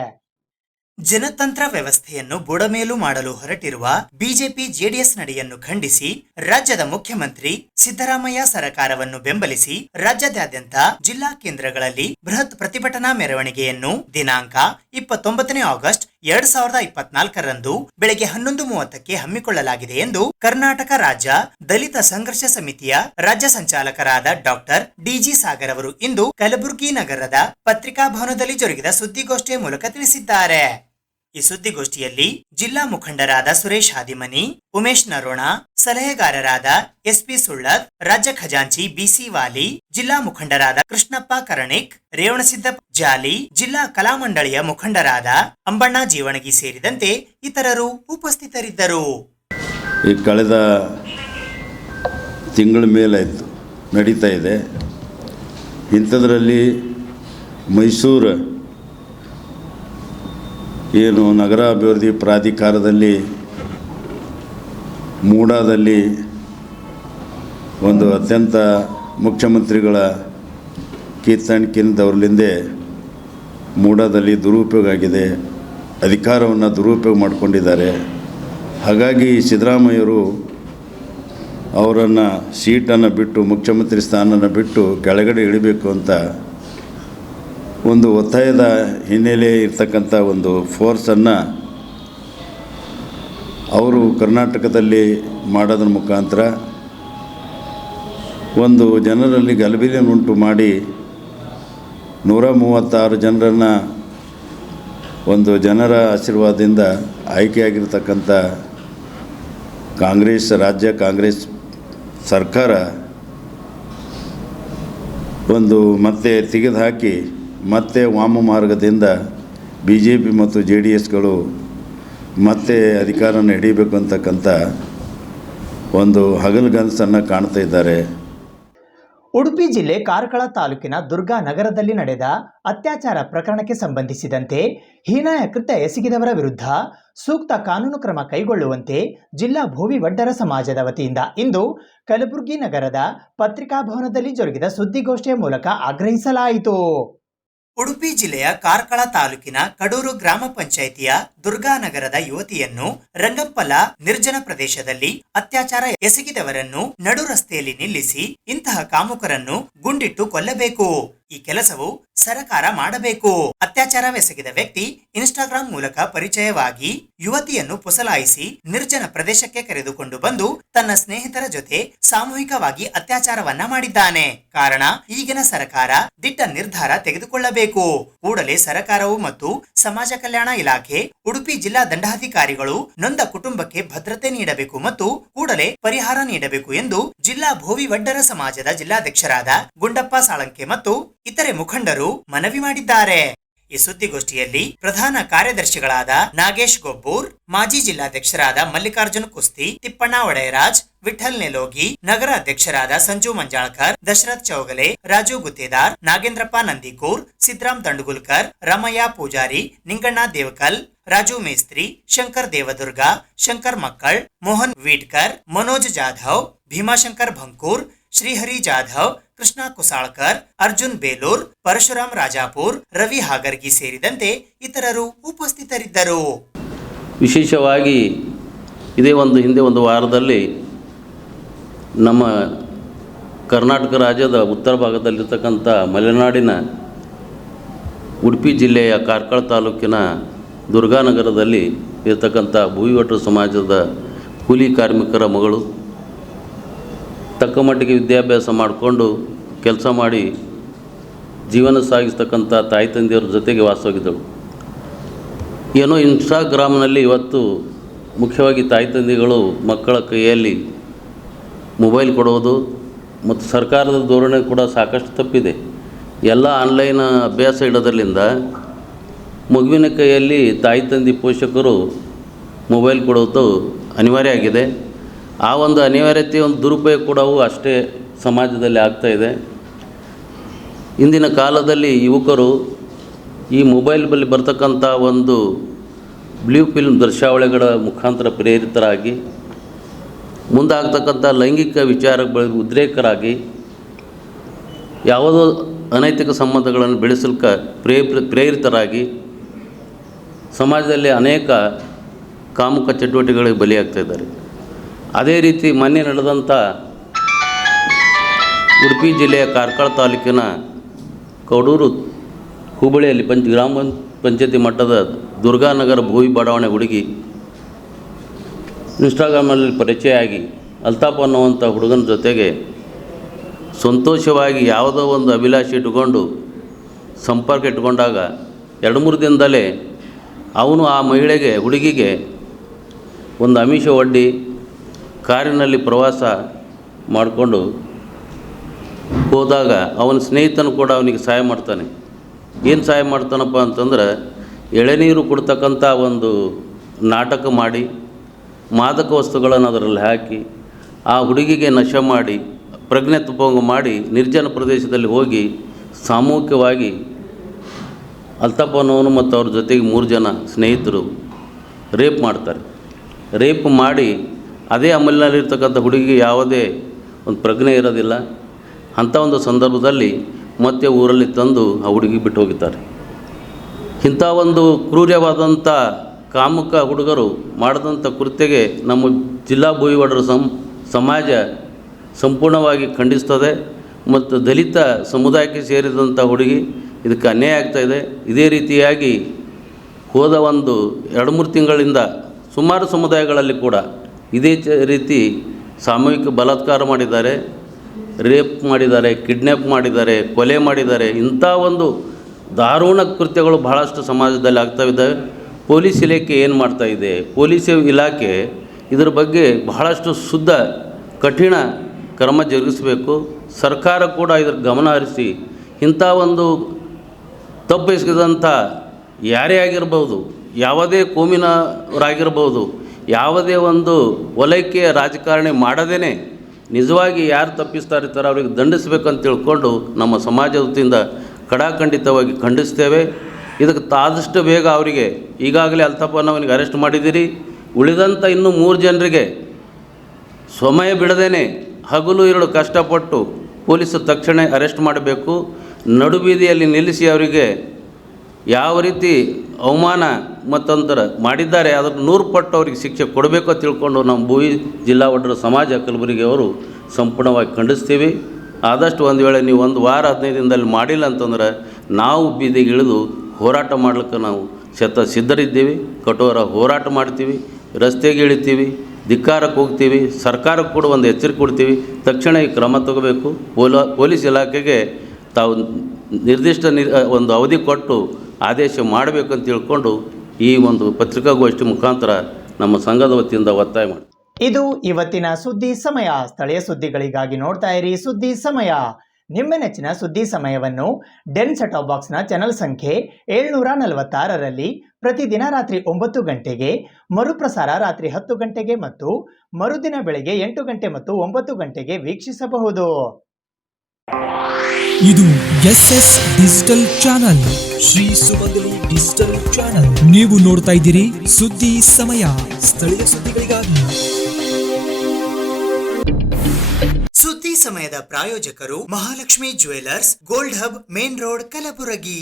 ಜನತಂತ್ರ ವ್ಯವಸ್ಥೆಯನ್ನು ಬುಡಮೇಲು ಮಾಡಲು ಹೊರಟಿರುವ ಬಿಜೆಪಿ ಜೆಡಿಎಸ್ ನಡೆಯನ್ನು ಖಂಡಿಸಿ ರಾಜ್ಯದ ಮುಖ್ಯಮಂತ್ರಿ ಸಿದ್ದರಾಮಯ್ಯ ಸರ್ಕಾರವನ್ನು ಬೆಂಬಲಿಸಿ ರಾಜ್ಯಾದ್ಯಂತ ಜಿಲ್ಲಾ ಕೇಂದ್ರಗಳಲ್ಲಿ ಬೃಹತ್ ಪ್ರತಿಭಟನಾ ಮೆರವಣಿಗೆಯನ್ನು ದಿನಾಂಕ 29 ಆಗಸ್ಟ್ 2024ರಂದು ಬೆಳಗ್ಗೆ 11:30ಕ್ಕೆ ಹಮ್ಮಿಕೊಳ್ಳಲಾಗಿದೆ ಎಂದು ಕರ್ನಾಟಕ ರಾಜ್ಯ ದಲಿತ ಸಂಘರ್ಷ ಸಮಿತಿಯ ರಾಜ್ಯ ಸಂಚಾಲಕರಾದ ಡಾಕ್ಟರ್ ಡಿಜಿ ಸಾಗರ್ ಅವರು ಇಂದು ಕಲಬುರಗಿ ನಗರದ ಪತ್ರಿಕಾ ಭವನದಲ್ಲಿ ಜರುಗಿದ ಸುದ್ದಿಗೋಷ್ಠಿಯ ಮೂಲಕ ತಿಳಿಸಿದ್ದಾರೆ. ಈ ಸುದ್ದಿಗೋಷ್ಠಿಯಲ್ಲಿ ಜಿಲ್ಲಾ ಮುಖಂಡರಾದ ಸುರೇಶ್ ಹಾದಿಮನಿ, ಉಮೇಶ್ ನರೋಣ, ಸಲಹೆಗಾರರಾದ ಎಸ್ಪಿ ಸುಳ್ಳದ್, ರಾಜ್ಯ ಖಜಾಂಚಿ ಬಿಸಿ ವಾಲಿ, ಜಿಲ್ಲಾ ಮುಖಂಡರಾದ ಕೃಷ್ಣಪ್ಪ ಕರಣಿಕ್, ರೇವಣಸಿದ್ದ ಜಾಲಿ, ಜಿಲ್ಲಾ ಕಲಾ ಮಂಡಳಿಯ ಮುಖಂಡರಾದ ಅಂಬಣ್ಣ ಜೀವಣಗಿ ಸೇರಿದಂತೆ ಇತರರು ಉಪಸ್ಥಿತರಿದ್ದರು. ಈ ಕಳೆದ ತಿಂಗಳ ಮೇಲಾಯಿತು ನಡೀತಾ ಇದೆ. ಇಂಥದ್ರಲ್ಲಿ ಮೈಸೂರು ಏನು ನಗರಾಭಿವೃದ್ಧಿ ಪ್ರಾಧಿಕಾರದಲ್ಲಿ ಮೂಡಾದಲ್ಲಿ ಒಂದು ಅತ್ಯಂತ ಮುಖ್ಯಮಂತ್ರಿಗಳ ಕಿತ್ತಣಿಕಿಂದವ್ರಲಿಂದೆ ಮೂಡಾದಲ್ಲಿ ದುರುಪಯೋಗ ಆಗಿದೆ, ಅಧಿಕಾರವನ್ನು ದುರುಪಯೋಗ ಮಾಡಿಕೊಂಡಿದ್ದಾರೆ. ಹಾಗಾಗಿ ಸಿದ್ದರಾಮಯ್ಯವರು ಅವರನ್ನು ಸೀಟನ್ನು ಬಿಟ್ಟು ಮುಖ್ಯಮಂತ್ರಿ ಸ್ಥಾನನ ಬಿಟ್ಟು ಕೆಳಗಡೆ ಇಳಿಬೇಕು ಅಂತ ಒಂದು ಒತ್ತಾಯದ ಹಿನ್ನೆಲೆ ಇರ್ತಕ್ಕಂಥ ಒಂದು ಫೋರ್ಸನ್ನು ಅವರು ಕರ್ನಾಟಕದಲ್ಲಿ ಮಾಡೋದ್ರ ಮುಖಾಂತರ ಒಂದು ಜನರಲ್ಲಿ ಗಲಿಬಿಲಿಯನ್ನುಂಟು ಮಾಡಿ 136 ಜನರನ್ನು ಒಂದು ಜನರ ಆಶೀರ್ವಾದದಿಂದ ಆಯ್ಕೆಯಾಗಿರ್ತಕ್ಕಂಥ ರಾಜ್ಯ ಕಾಂಗ್ರೆಸ್ ಸರ್ಕಾರ ಒಂದು ಮತ್ತೆ ತೆಗೆದುಹಾಕಿ ಮತ್ತೆ ವಾಮ ಮಾರ್ಗದಿಂದ ಬಿ ಜೆ ಪಿ ಮತ್ತು ಜೆ ಡಿ ಎಸ್ಗಳು ಮತ್ತೆ ಅಧಿಕಾರನ ಹಿಡಿಬೇಕು ಅಂತಕ್ಕಂಥ ಒಂದು ಹಗಲುಗನಸನ್ನು ಕಾಣ್ತಾ ಇದ್ದಾರೆ. ಉಡುಪಿ ಜಿಲ್ಲೆ ಕಾರ್ಕಳ ತಾಲೂಕಿನ ದುರ್ಗಾ ನಗರದಲ್ಲಿ ನಡೆದ ಅತ್ಯಾಚಾರ ಪ್ರಕರಣಕ್ಕೆ ಸಂಬಂಧಿಸಿದಂತೆ ಹೀನಾಯ ಕೃತ್ಯ ಎಸಗಿದವರ ವಿರುದ್ಧ ಸೂಕ್ತ ಕಾನೂನು ಕ್ರಮ ಕೈಗೊಳ್ಳುವಂತೆ ಜಿಲ್ಲಾ ಭೋವಿ ವಡ್ಡರ ಸಮಾಜದ ವತಿಯಿಂದ ಇಂದು ಕಲಬುರಗಿ ನಗರದ ಪತ್ರಿಕಾಭವನದಲ್ಲಿ ಜರುಗಿದ ಸುದ್ದಿಗೋಷ್ಠಿಯ ಮೂಲಕ ಆಗ್ರಹಿಸಲಾಯಿತು. ಉಡುಪಿ ಜಿಲ್ಲೆಯ ಕಾರ್ಕಳ ತಾಲೂಕಿನ ಕಡೂರು ಗ್ರಾಮ ಪಂಚಾಯಿತಿಯ ದುರ್ಗಾನಗರದ ಯುವತಿಯನ್ನು ರಂಗಂಪಲ ನಿರ್ಜನ ಪ್ರದೇಶದಲ್ಲಿ ಅತ್ಯಾಚಾರ ಎಸಗಿದವರನ್ನು ನಡು ರಸ್ತೆಯಲ್ಲಿ ನಿಲ್ಲಿಸಿ ಇಂತಹ ಕಾಮುಕರನ್ನು ಗುಂಡಿಟ್ಟು ಕೊಲ್ಲಬೇಕು. ಈ ಕೆಲಸವು ಸರಕಾರ ಮಾಡಬೇಕು. ಅತ್ಯಾಚಾರವೆಸಗಿದ ವ್ಯಕ್ತಿ ಇನ್ಸ್ಟಾಗ್ರಾಂ ಮೂಲಕ ಪರಿಚಯವಾಗಿ ಯುವತಿಯನ್ನು ಪುಸಲಾಯಿಸಿ ನಿರ್ಜನ ಪ್ರದೇಶಕ್ಕೆ ಕರೆದುಕೊಂಡು ಬಂದು ತನ್ನ ಸ್ನೇಹಿತರ ಜೊತೆ ಸಾಮೂಹಿಕವಾಗಿ ಅತ್ಯಾಚಾರವನ್ನ ಮಾಡಿದ್ದಾನೆ. ಕಾರಣ ಈಗಿನ ಸರ್ಕಾರ ದಿಟ್ಟ ನಿರ್ಧಾರ ತೆಗೆದುಕೊಳ್ಳಬೇಕು. ಕೂಡಲೇ ಸರ್ಕಾರವು ಮತ್ತು ಸಮಾಜ ಕಲ್ಯಾಣ ಇಲಾಖೆ, ಉಡುಪಿ ಜಿಲ್ಲಾ ದಂಡಾಧಿಕಾರಿಗಳು ನೊಂದ ಕುಟುಂಬಕ್ಕೆ ಭದ್ರತೆ ನೀಡಬೇಕು ಮತ್ತು ಕೂಡಲೇ ಪರಿಹಾರ ನೀಡಬೇಕು ಎಂದು ಜಿಲ್ಲಾ ಭೋವಿ ವಡ್ಡರ ಸಮಾಜದ ಜಿಲ್ಲಾಧ್ಯಕ್ಷರಾದ ಗುಂಡಪ್ಪ ಸಾಳಂಕೆ ಮತ್ತು ಇತರೆ ಮುಖಂಡರು ಮನವಿ ಮಾಡಿದ್ದಾರೆ. ಈ ಸುದ್ದಿಗೋಷ್ಠಿಯಲ್ಲಿ ಪ್ರಧಾನ ಕಾರ್ಯದರ್ಶಿಗಳಾದ ನಾಗೇಶ್ ಗೊಬ್ಬೂರ್, ಮಾಜಿ ಜಿಲ್ಲಾಧ್ಯಕ್ಷರಾದ ಮಲ್ಲಿಕಾರ್ಜುನ್ ಕುಸ್ತಿ, ತಿಪ್ಪಣ್ಣ ಒಡೆಯರಾಜ್, ವಿಠಲ್ ನೆಲೋಗಿ, ನಗರ ಅಧ್ಯಕ್ಷರಾದ ಸಂಜು ಮಂಜಾಳ್ಕರ್, ದಶರಥ್ ಚೌಗಲೆ, ರಾಜು ಗುತ್ತೇದಾರ್, ನಾಗೇಂದ್ರಪ್ಪ ನಂದಿಕೂರ್, ಸಿದ್ರಾಮ್ ದಂಡುಗುಲ್ಕರ್, ರಾಮಯ್ಯ ಪೂಜಾರಿ, ನಿಂಗಣ್ಣ ದೇವಕಲ್, ರಾಜು ಮೇಸ್ತ್ರಿ, ಶಂಕರ್ ದೇವದುರ್ಗ, ಶಂಕರ್ ಮಕ್ಕಳ್, ಮೋಹನ್ ವೀಟ್ಕರ್, ಮನೋಜ್ ಜಾಧವ್, ಭೀಮಾಶಂಕರ್ ಭಂಕೂರ್, ಶ್ರೀಹರಿ ಜಾಧವ್, ಕೃಷ್ಣ ಕುಸಾಳ್ಕರ್, ಅರ್ಜುನ್ ಬೇಲೂರ್, ಪರಶುರಾಮ್ ರಾಜಾಪುರ್, ರವಿ ಹಾಗರ್ಗಿ ಸೇರಿದಂತೆ ಇತರರು ಉಪಸ್ಥಿತರಿದ್ದರು. ವಿಶೇಷವಾಗಿ ಇದೇ ಹಿಂದೆ ಒಂದು ವಾರದಲ್ಲಿ ನಮ್ಮ ಕರ್ನಾಟಕ ರಾಜ್ಯದ ಉತ್ತರ ಭಾಗದಲ್ಲಿರ್ತಕ್ಕಂಥ ಮಲೆನಾಡಿನ ಉಡುಪಿ ಜಿಲ್ಲೆಯ ಕಾರ್ಕಳ ತಾಲೂಕಿನ ದುರ್ಗಾನಗರದಲ್ಲಿ ಇರತಕ್ಕಂಥ ಭೂವಿಭಟರ ಸಮಾಜದ ಕೂಲಿ ಕಾರ್ಮಿಕರ ಮಗಳು ತಕ್ಕ ಮಟ್ಟಿಗೆ ವಿದ್ಯಾಭ್ಯಾಸ ಮಾಡಿಕೊಂಡು ಕೆಲಸ ಮಾಡಿ ಜೀವನ ಸಾಗಿಸ್ತಕ್ಕಂಥ ತಾಯಿ ತಂದೆಯವ್ರ ಜೊತೆಗೆ ವಾಸವಾಗಿದ್ದಳು. ಏನೋ ಇನ್ಸ್ಟಾಗ್ರಾಮ್ನಲ್ಲಿ ಇವತ್ತು ಮುಖ್ಯವಾಗಿ ತಾಯಿ ತಂದೆಗಳು ಮಕ್ಕಳ ಕೈಯಲ್ಲಿ ಮೊಬೈಲ್ ಕೊಡೋದು ಮತ್ತು ಸರ್ಕಾರದ ಧೋರಣೆ ಕೂಡ ಸಾಕಷ್ಟು ತಪ್ಪಿದೆ. ಎಲ್ಲ ಆನ್ಲೈನ್ ಅಭ್ಯಾಸ ಇಡೋದ್ರಿಂದ ಮಗುವಿನ ಕೈಯಲ್ಲಿ ತಾಯಿ ತಂದೆ ಪೋಷಕರು ಮೊಬೈಲ್ ಕೊಡೋದು ಅನಿವಾರ್ಯ ಆಗಿದೆ. ಆ ಒಂದು ಅನಿವಾರ್ಯತೆ ದುರುಪಯೋಗ ಕೂಡ ಅಷ್ಟೇ ಸಮಾಜದಲ್ಲಿ ಆಗ್ತಾಯಿದೆ. ಇಂದಿನ ಕಾಲದಲ್ಲಿ ಯುವಕರು ಈ ಮೊಬೈಲ್ ಬಳಿ ಬರ್ತಕ್ಕಂಥ ಒಂದು ಬ್ಲೂ ಫಿಲ್ಮ್ ದೃಶ್ಯಾವಳಿಗಳ ಮುಖಾಂತರ ಪ್ರೇರಿತರಾಗಿ ಮುಂದಾಗ್ತಕ್ಕಂಥ ಲೈಂಗಿಕ ವಿಚಾರಗಳಿಗೆ ಉದ್ರೇಕರಾಗಿ ಯಾವುದೋ ಅನೈತಿಕ ಸಂಬಂಧಗಳನ್ನು ಬೆಳೆಸಲಿಕ್ಕೆ ಪ್ರೇರಿತರಾಗಿ ಸಮಾಜದಲ್ಲಿ ಅನೇಕ ಕಾಮುಕ ಚಟುವಟಿಕೆಗಳಿಗೆ ಬಲಿಯಾಗ್ತಾಯಿದ್ದಾರೆ. ಅದೇ ರೀತಿ ಮೊನ್ನೆ ನಡೆದಂಥ ಉಡುಪಿ ಜಿಲ್ಲೆಯ ಕಾರ್ಕಳ ತಾಲೂಕಿನ ಕೌಡೂರು ಹೋಬಳಿಯಲ್ಲಿ ಗ್ರಾಮ ಪಂಚಾಯತಿ ಮಟ್ಟದ ದುರ್ಗಾನಗರ ಭೂವಿ ಬಡಾವಣೆ ಹುಡುಗಿ ಇನ್ಸ್ಟಾಗ್ರಾಮಲ್ಲಿ ಪರಿಚಯ ಆಗಿ ಅಲ್ತಾಫ್ ಅನ್ನುವಂಥ ಹುಡುಗನ ಜೊತೆಗೆ ಸಂತೋಷವಾಗಿ ಯಾವುದೋ ಒಂದು ಅಭಿಲಾಷೆ ಇಟ್ಟುಕೊಂಡು ಸಂಪರ್ಕ ಇಟ್ಕೊಂಡಾಗ 2-3 ದಿನದಲ್ಲೇ ಅವನು ಆ ಹುಡುಗಿಗೆ ಒಂದು ಆಮಿಷ ಒಡ್ಡಿ ಕಾರಿನಲ್ಲಿ ಪ್ರವಾಸ ಮಾಡಿಕೊಂಡು ಹೋದಾಗ ಅವನ ಸ್ನೇಹಿತನು ಕೂಡ ಅವನಿಗೆ ಸಹಾಯ ಮಾಡ್ತಾನೆ. ಏನು ಸಹಾಯ ಮಾಡ್ತಾನಪ್ಪ ಅಂತಂದ್ರೆ ಎಳೆನೀರು ಕೊಡ್ತಕ್ಕಂಥ ಒಂದು ನಾಟಕ ಮಾಡಿ ಮಾದಕ ವಸ್ತುಗಳನ್ನು ಅದರಲ್ಲಿ ಹಾಕಿ ಆ ಹುಡುಗಿಗೆ ನಶೆ ಮಾಡಿ ಪ್ರಜ್ಞೆ ತಪ್ಪಂಗ ಮಾಡಿ ನಿರ್ಜನ ಪ್ರದೇಶದಲ್ಲಿ ಹೋಗಿ ಸಾಮೂಹಿಕವಾಗಿ ಅಲ್ತಾಫ್ ಅನ್ನೋನು ಮತ್ತು ಅವ್ರ ಜೊತೆಗೆ 3 ಜನ ಸ್ನೇಹಿತರು ರೇಪ್ ಮಾಡ್ತಾರೆ. ರೇಪ್ ಮಾಡಿ ಅದೇ ಅಮಲಿನಲ್ಲಿರ್ತಕ್ಕಂಥ ಹುಡುಗಿಗೆ ಯಾವುದೇ ಒಂದು ಪ್ರಜ್ಞೆ ಇರೋದಿಲ್ಲ. ಅಂಥ ಒಂದು ಸಂದರ್ಭದಲ್ಲಿ ಮತ್ತೆ ಊರಲ್ಲಿ ತಂದು ಆ ಹುಡುಗಿ ಬಿಟ್ಟು ಹೋಗಿದ್ದಾರೆ. ಇಂಥ ಒಂದು ಕ್ರೂರವಾದಂಥ ಕಾಮುಕ ಹುಡುಗರು ಮಾಡಿದಂಥ ಕೃತ್ಯಗೆ ನಮ್ಮ ಜಿಲ್ಲಾ ಭೂವಿಭಟರ ಸಮಾಜ ಸಂಪೂರ್ಣವಾಗಿ ಖಂಡಿಸ್ತದೆ. ಮತ್ತು ದಲಿತ ಸಮುದಾಯಕ್ಕೆ ಸೇರಿದಂಥ ಹುಡುಗಿ ಇದಕ್ಕೆ ಅನ್ಯಾಯ ಆಗ್ತಾಯಿದೆ. ಇದೇ ರೀತಿಯಾಗಿ ಹೋದ 2-3 ತಿಂಗಳಿಂದ ಸುಮಾರು ಸಮುದಾಯಗಳಲ್ಲಿ ಕೂಡ ಇದೇ ರೀತಿ ಸಾಮೂಹಿಕ ಬಲಾತ್ಕಾರ ಮಾಡಿದ್ದಾರೆ, ರೇಪ್ ಮಾಡಿದ್ದಾರೆ, ಕಿಡ್ನ್ಯಾಪ್ ಮಾಡಿದ್ದಾರೆ, ಕೊಲೆ ಮಾಡಿದ್ದಾರೆ. ಇಂಥ ಒಂದು ದಾರುಣ ಕೃತ್ಯಗಳು ಬಹಳಷ್ಟು ಸಮಾಜದಲ್ಲಿ ಆಗ್ತಾಯಿದ್ದಾವೆ. ಪೊಲೀಸ್ ಇಲಾಖೆ ಏನು ಮಾಡ್ತಾಯಿದೆ? ಪೊಲೀಸ್ ಇಲಾಖೆ ಇದರ ಬಗ್ಗೆ ಬಹಳಷ್ಟು ಕಠಿಣ ಕ್ರಮ ಜರುಗಿಸಬೇಕು. ಸರ್ಕಾರ ಕೂಡ ಇದರ ಗಮನ ಹರಿಸಿ ಇಂಥ ಒಂದು ತಪ್ಪು ಎಸಗಿದಂಥ ಯಾರೇ ಆಗಿರ್ಬೋದು, ಯಾವುದೇ ಕೋಮಿನವರಾಗಿರ್ಬೋದು, ಯಾವುದೇ ಒಂದು ವಲೈಕೆಯ ರಾಜಕಾರಣಿ ಮಾಡದೇ ನಿಜವಾಗಿ ಯಾರು ತಪ್ಪಿಸ್ತಾ ಇರ್ತಾರೆ ಅವರಿಗೆ ದಂಡಿಸಬೇಕಂತ ತಿಳ್ಕೊಂಡು ನಮ್ಮ ಸಮಾಜದ ವತಿಯಿಂದ ಕಡಾಖಂಡಿತವಾಗಿ ಖಂಡಿಸ್ತೇವೆ. ಇದಕ್ಕೆ ಆದಷ್ಟು ಬೇಗ ಅವರಿಗೆ ಈಗಾಗಲೇ ಅಲ್ತಾಫ್ ಅನ್ನೋನಿಗೆ ಅರೆಸ್ಟ್ ಮಾಡಿದ್ದೀರಿ. ಉಳಿದಂಥ ಇನ್ನೂ 3 ಜನರಿಗೆ ಸಮಯ ಬಿಡದೇನೆ ಹಗಲು ಇರಳು ಕಷ್ಟಪಟ್ಟು ಪೊಲೀಸರು ತಕ್ಷಣ ಅರೆಸ್ಟ್ ಮಾಡಬೇಕು. ನಡುಬೀದಿಯಲ್ಲಿ ನಿಲ್ಲಿಸಿ ಅವರಿಗೆ ಯಾವ ರೀತಿ ಅವಮಾನ ಮತ್ತೊಂಥರ ಮಾಡಿದ್ದಾರೆ ಅದರ 100 ಪಟ್ಟು ಅವರಿಗೆ ಶಿಕ್ಷೆ ಕೊಡಬೇಕು ಅಂತ ತಿಳ್ಕೊಂಡು ನಮ್ಮ ಭೂವಿ ಜಿಲ್ಲಾ ಒಡ್ಡರ ಸಮಾಜ ಕಲಬುರಗಿ ಅವರು ಸಂಪೂರ್ಣವಾಗಿ ಖಂಡಿಸ್ತೀವಿ. ಆದಷ್ಟು ಒಂದು ವೇಳೆ ನೀವು 1 ವಾರ 15 ದಿನದಲ್ಲಿ ಮಾಡಿಲ್ಲ ಅಂತಂದ್ರೆ ನಾವು ಬೀದಿಗೆ ಇಳಿದು ಹೋರಾಟ ಮಾಡಲಿಕ್ಕೆ ನಾವು ಸಿದ್ಧರಿದ್ದೀವಿ. ಕಠೋರ ಹೋರಾಟ ಮಾಡ್ತೀವಿ, ರಸ್ತೆಗೆ ಇಳಿತೀವಿ, ಧಿಕ್ಕಾರಕ್ಕೆ ಹೋಗ್ತೀವಿ, ಸರ್ಕಾರಕ್ಕೆ ಕೂಡ ಒಂದು ಎಚ್ಚರಿಕೆ ಕೊಡ್ತೀವಿ. ತಕ್ಷಣ ಈ ಕ್ರಮ ತಗೋಬೇಕು. ಪೊಲೀಸ್ ಇಲಾಖೆಗೆ ತಾವು ನಿರ್ದಿಷ್ಟ ಒಂದು ಅವಧಿ ಕೊಟ್ಟು ಆದೇಶ ಮಾಡಬೇಕು ಅಂತ ತಿಳ್ಕೊಂಡು ಈ ಒಂದು ಪತ್ರಿಕಾಗೋಷ್ಠಿ ಮುಖಾಂತರ ನಮ್ಮ ಸಂಘದ ವತಿಯಿಂದ ಒತ್ತಾಯ ಮಾಡಿ. ಇದು ಇವತ್ತಿನ ಸುದ್ದಿ ಸಮಯ. ಸ್ಥಳೀಯ ಸುದ್ದಿಗಳಿಗಾಗಿ ನೋಡ್ತಾ ಇರಿ ಸುದ್ದಿ ಸಮಯ. ನಿಮ್ಮ ನೆಚ್ಚಿನ ಸುದ್ದಿ ಸಮಯವನ್ನು ಡೆನ್ ಸೆಟಾಪ್ ಬಾಕ್ಸ್ನ ಚಾನಲ್ ಸಂಖ್ಯೆ 746ರಲ್ಲಿ ಪ್ರತಿದಿನ ರಾತ್ರಿ 9 ಗಂಟೆಗೆ, ಮರುಪ್ರಸಾರ ರಾತ್ರಿ 10 ಗಂಟೆಗೆ ಮತ್ತು ಮರುದಿನ ಬೆಳಗ್ಗೆ 8 ಗಂಟೆ ಮತ್ತು 9 ಗಂಟೆಗೆ ವೀಕ್ಷಿಸಬಹುದು. ಇದು SS ಡಿಜಿಟಲ್ ಚಾನಲ್, ಶ್ರೀ ಸುಮಂಗಲಿ ಡಿಜಿಟಲ್ ಚಾನಲ್. ನೀವು ನೋಡ್ತಾ ಇದ್ದೀರಿ ಸುದ್ದಿ ಸಮಯ, ಸ್ಥಳೀಯ ಸುದ್ದಿಗಳಿಗಾಗಿ. ಸುದ್ದಿ ಸಮಯದ ಪ್ರಾಯೋಜಕರು Mahalakshmi jewellers, gold hub, main road, Kalaburagi.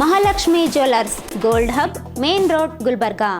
Mahalakshmi jewellers gold hub main road Gulbarga.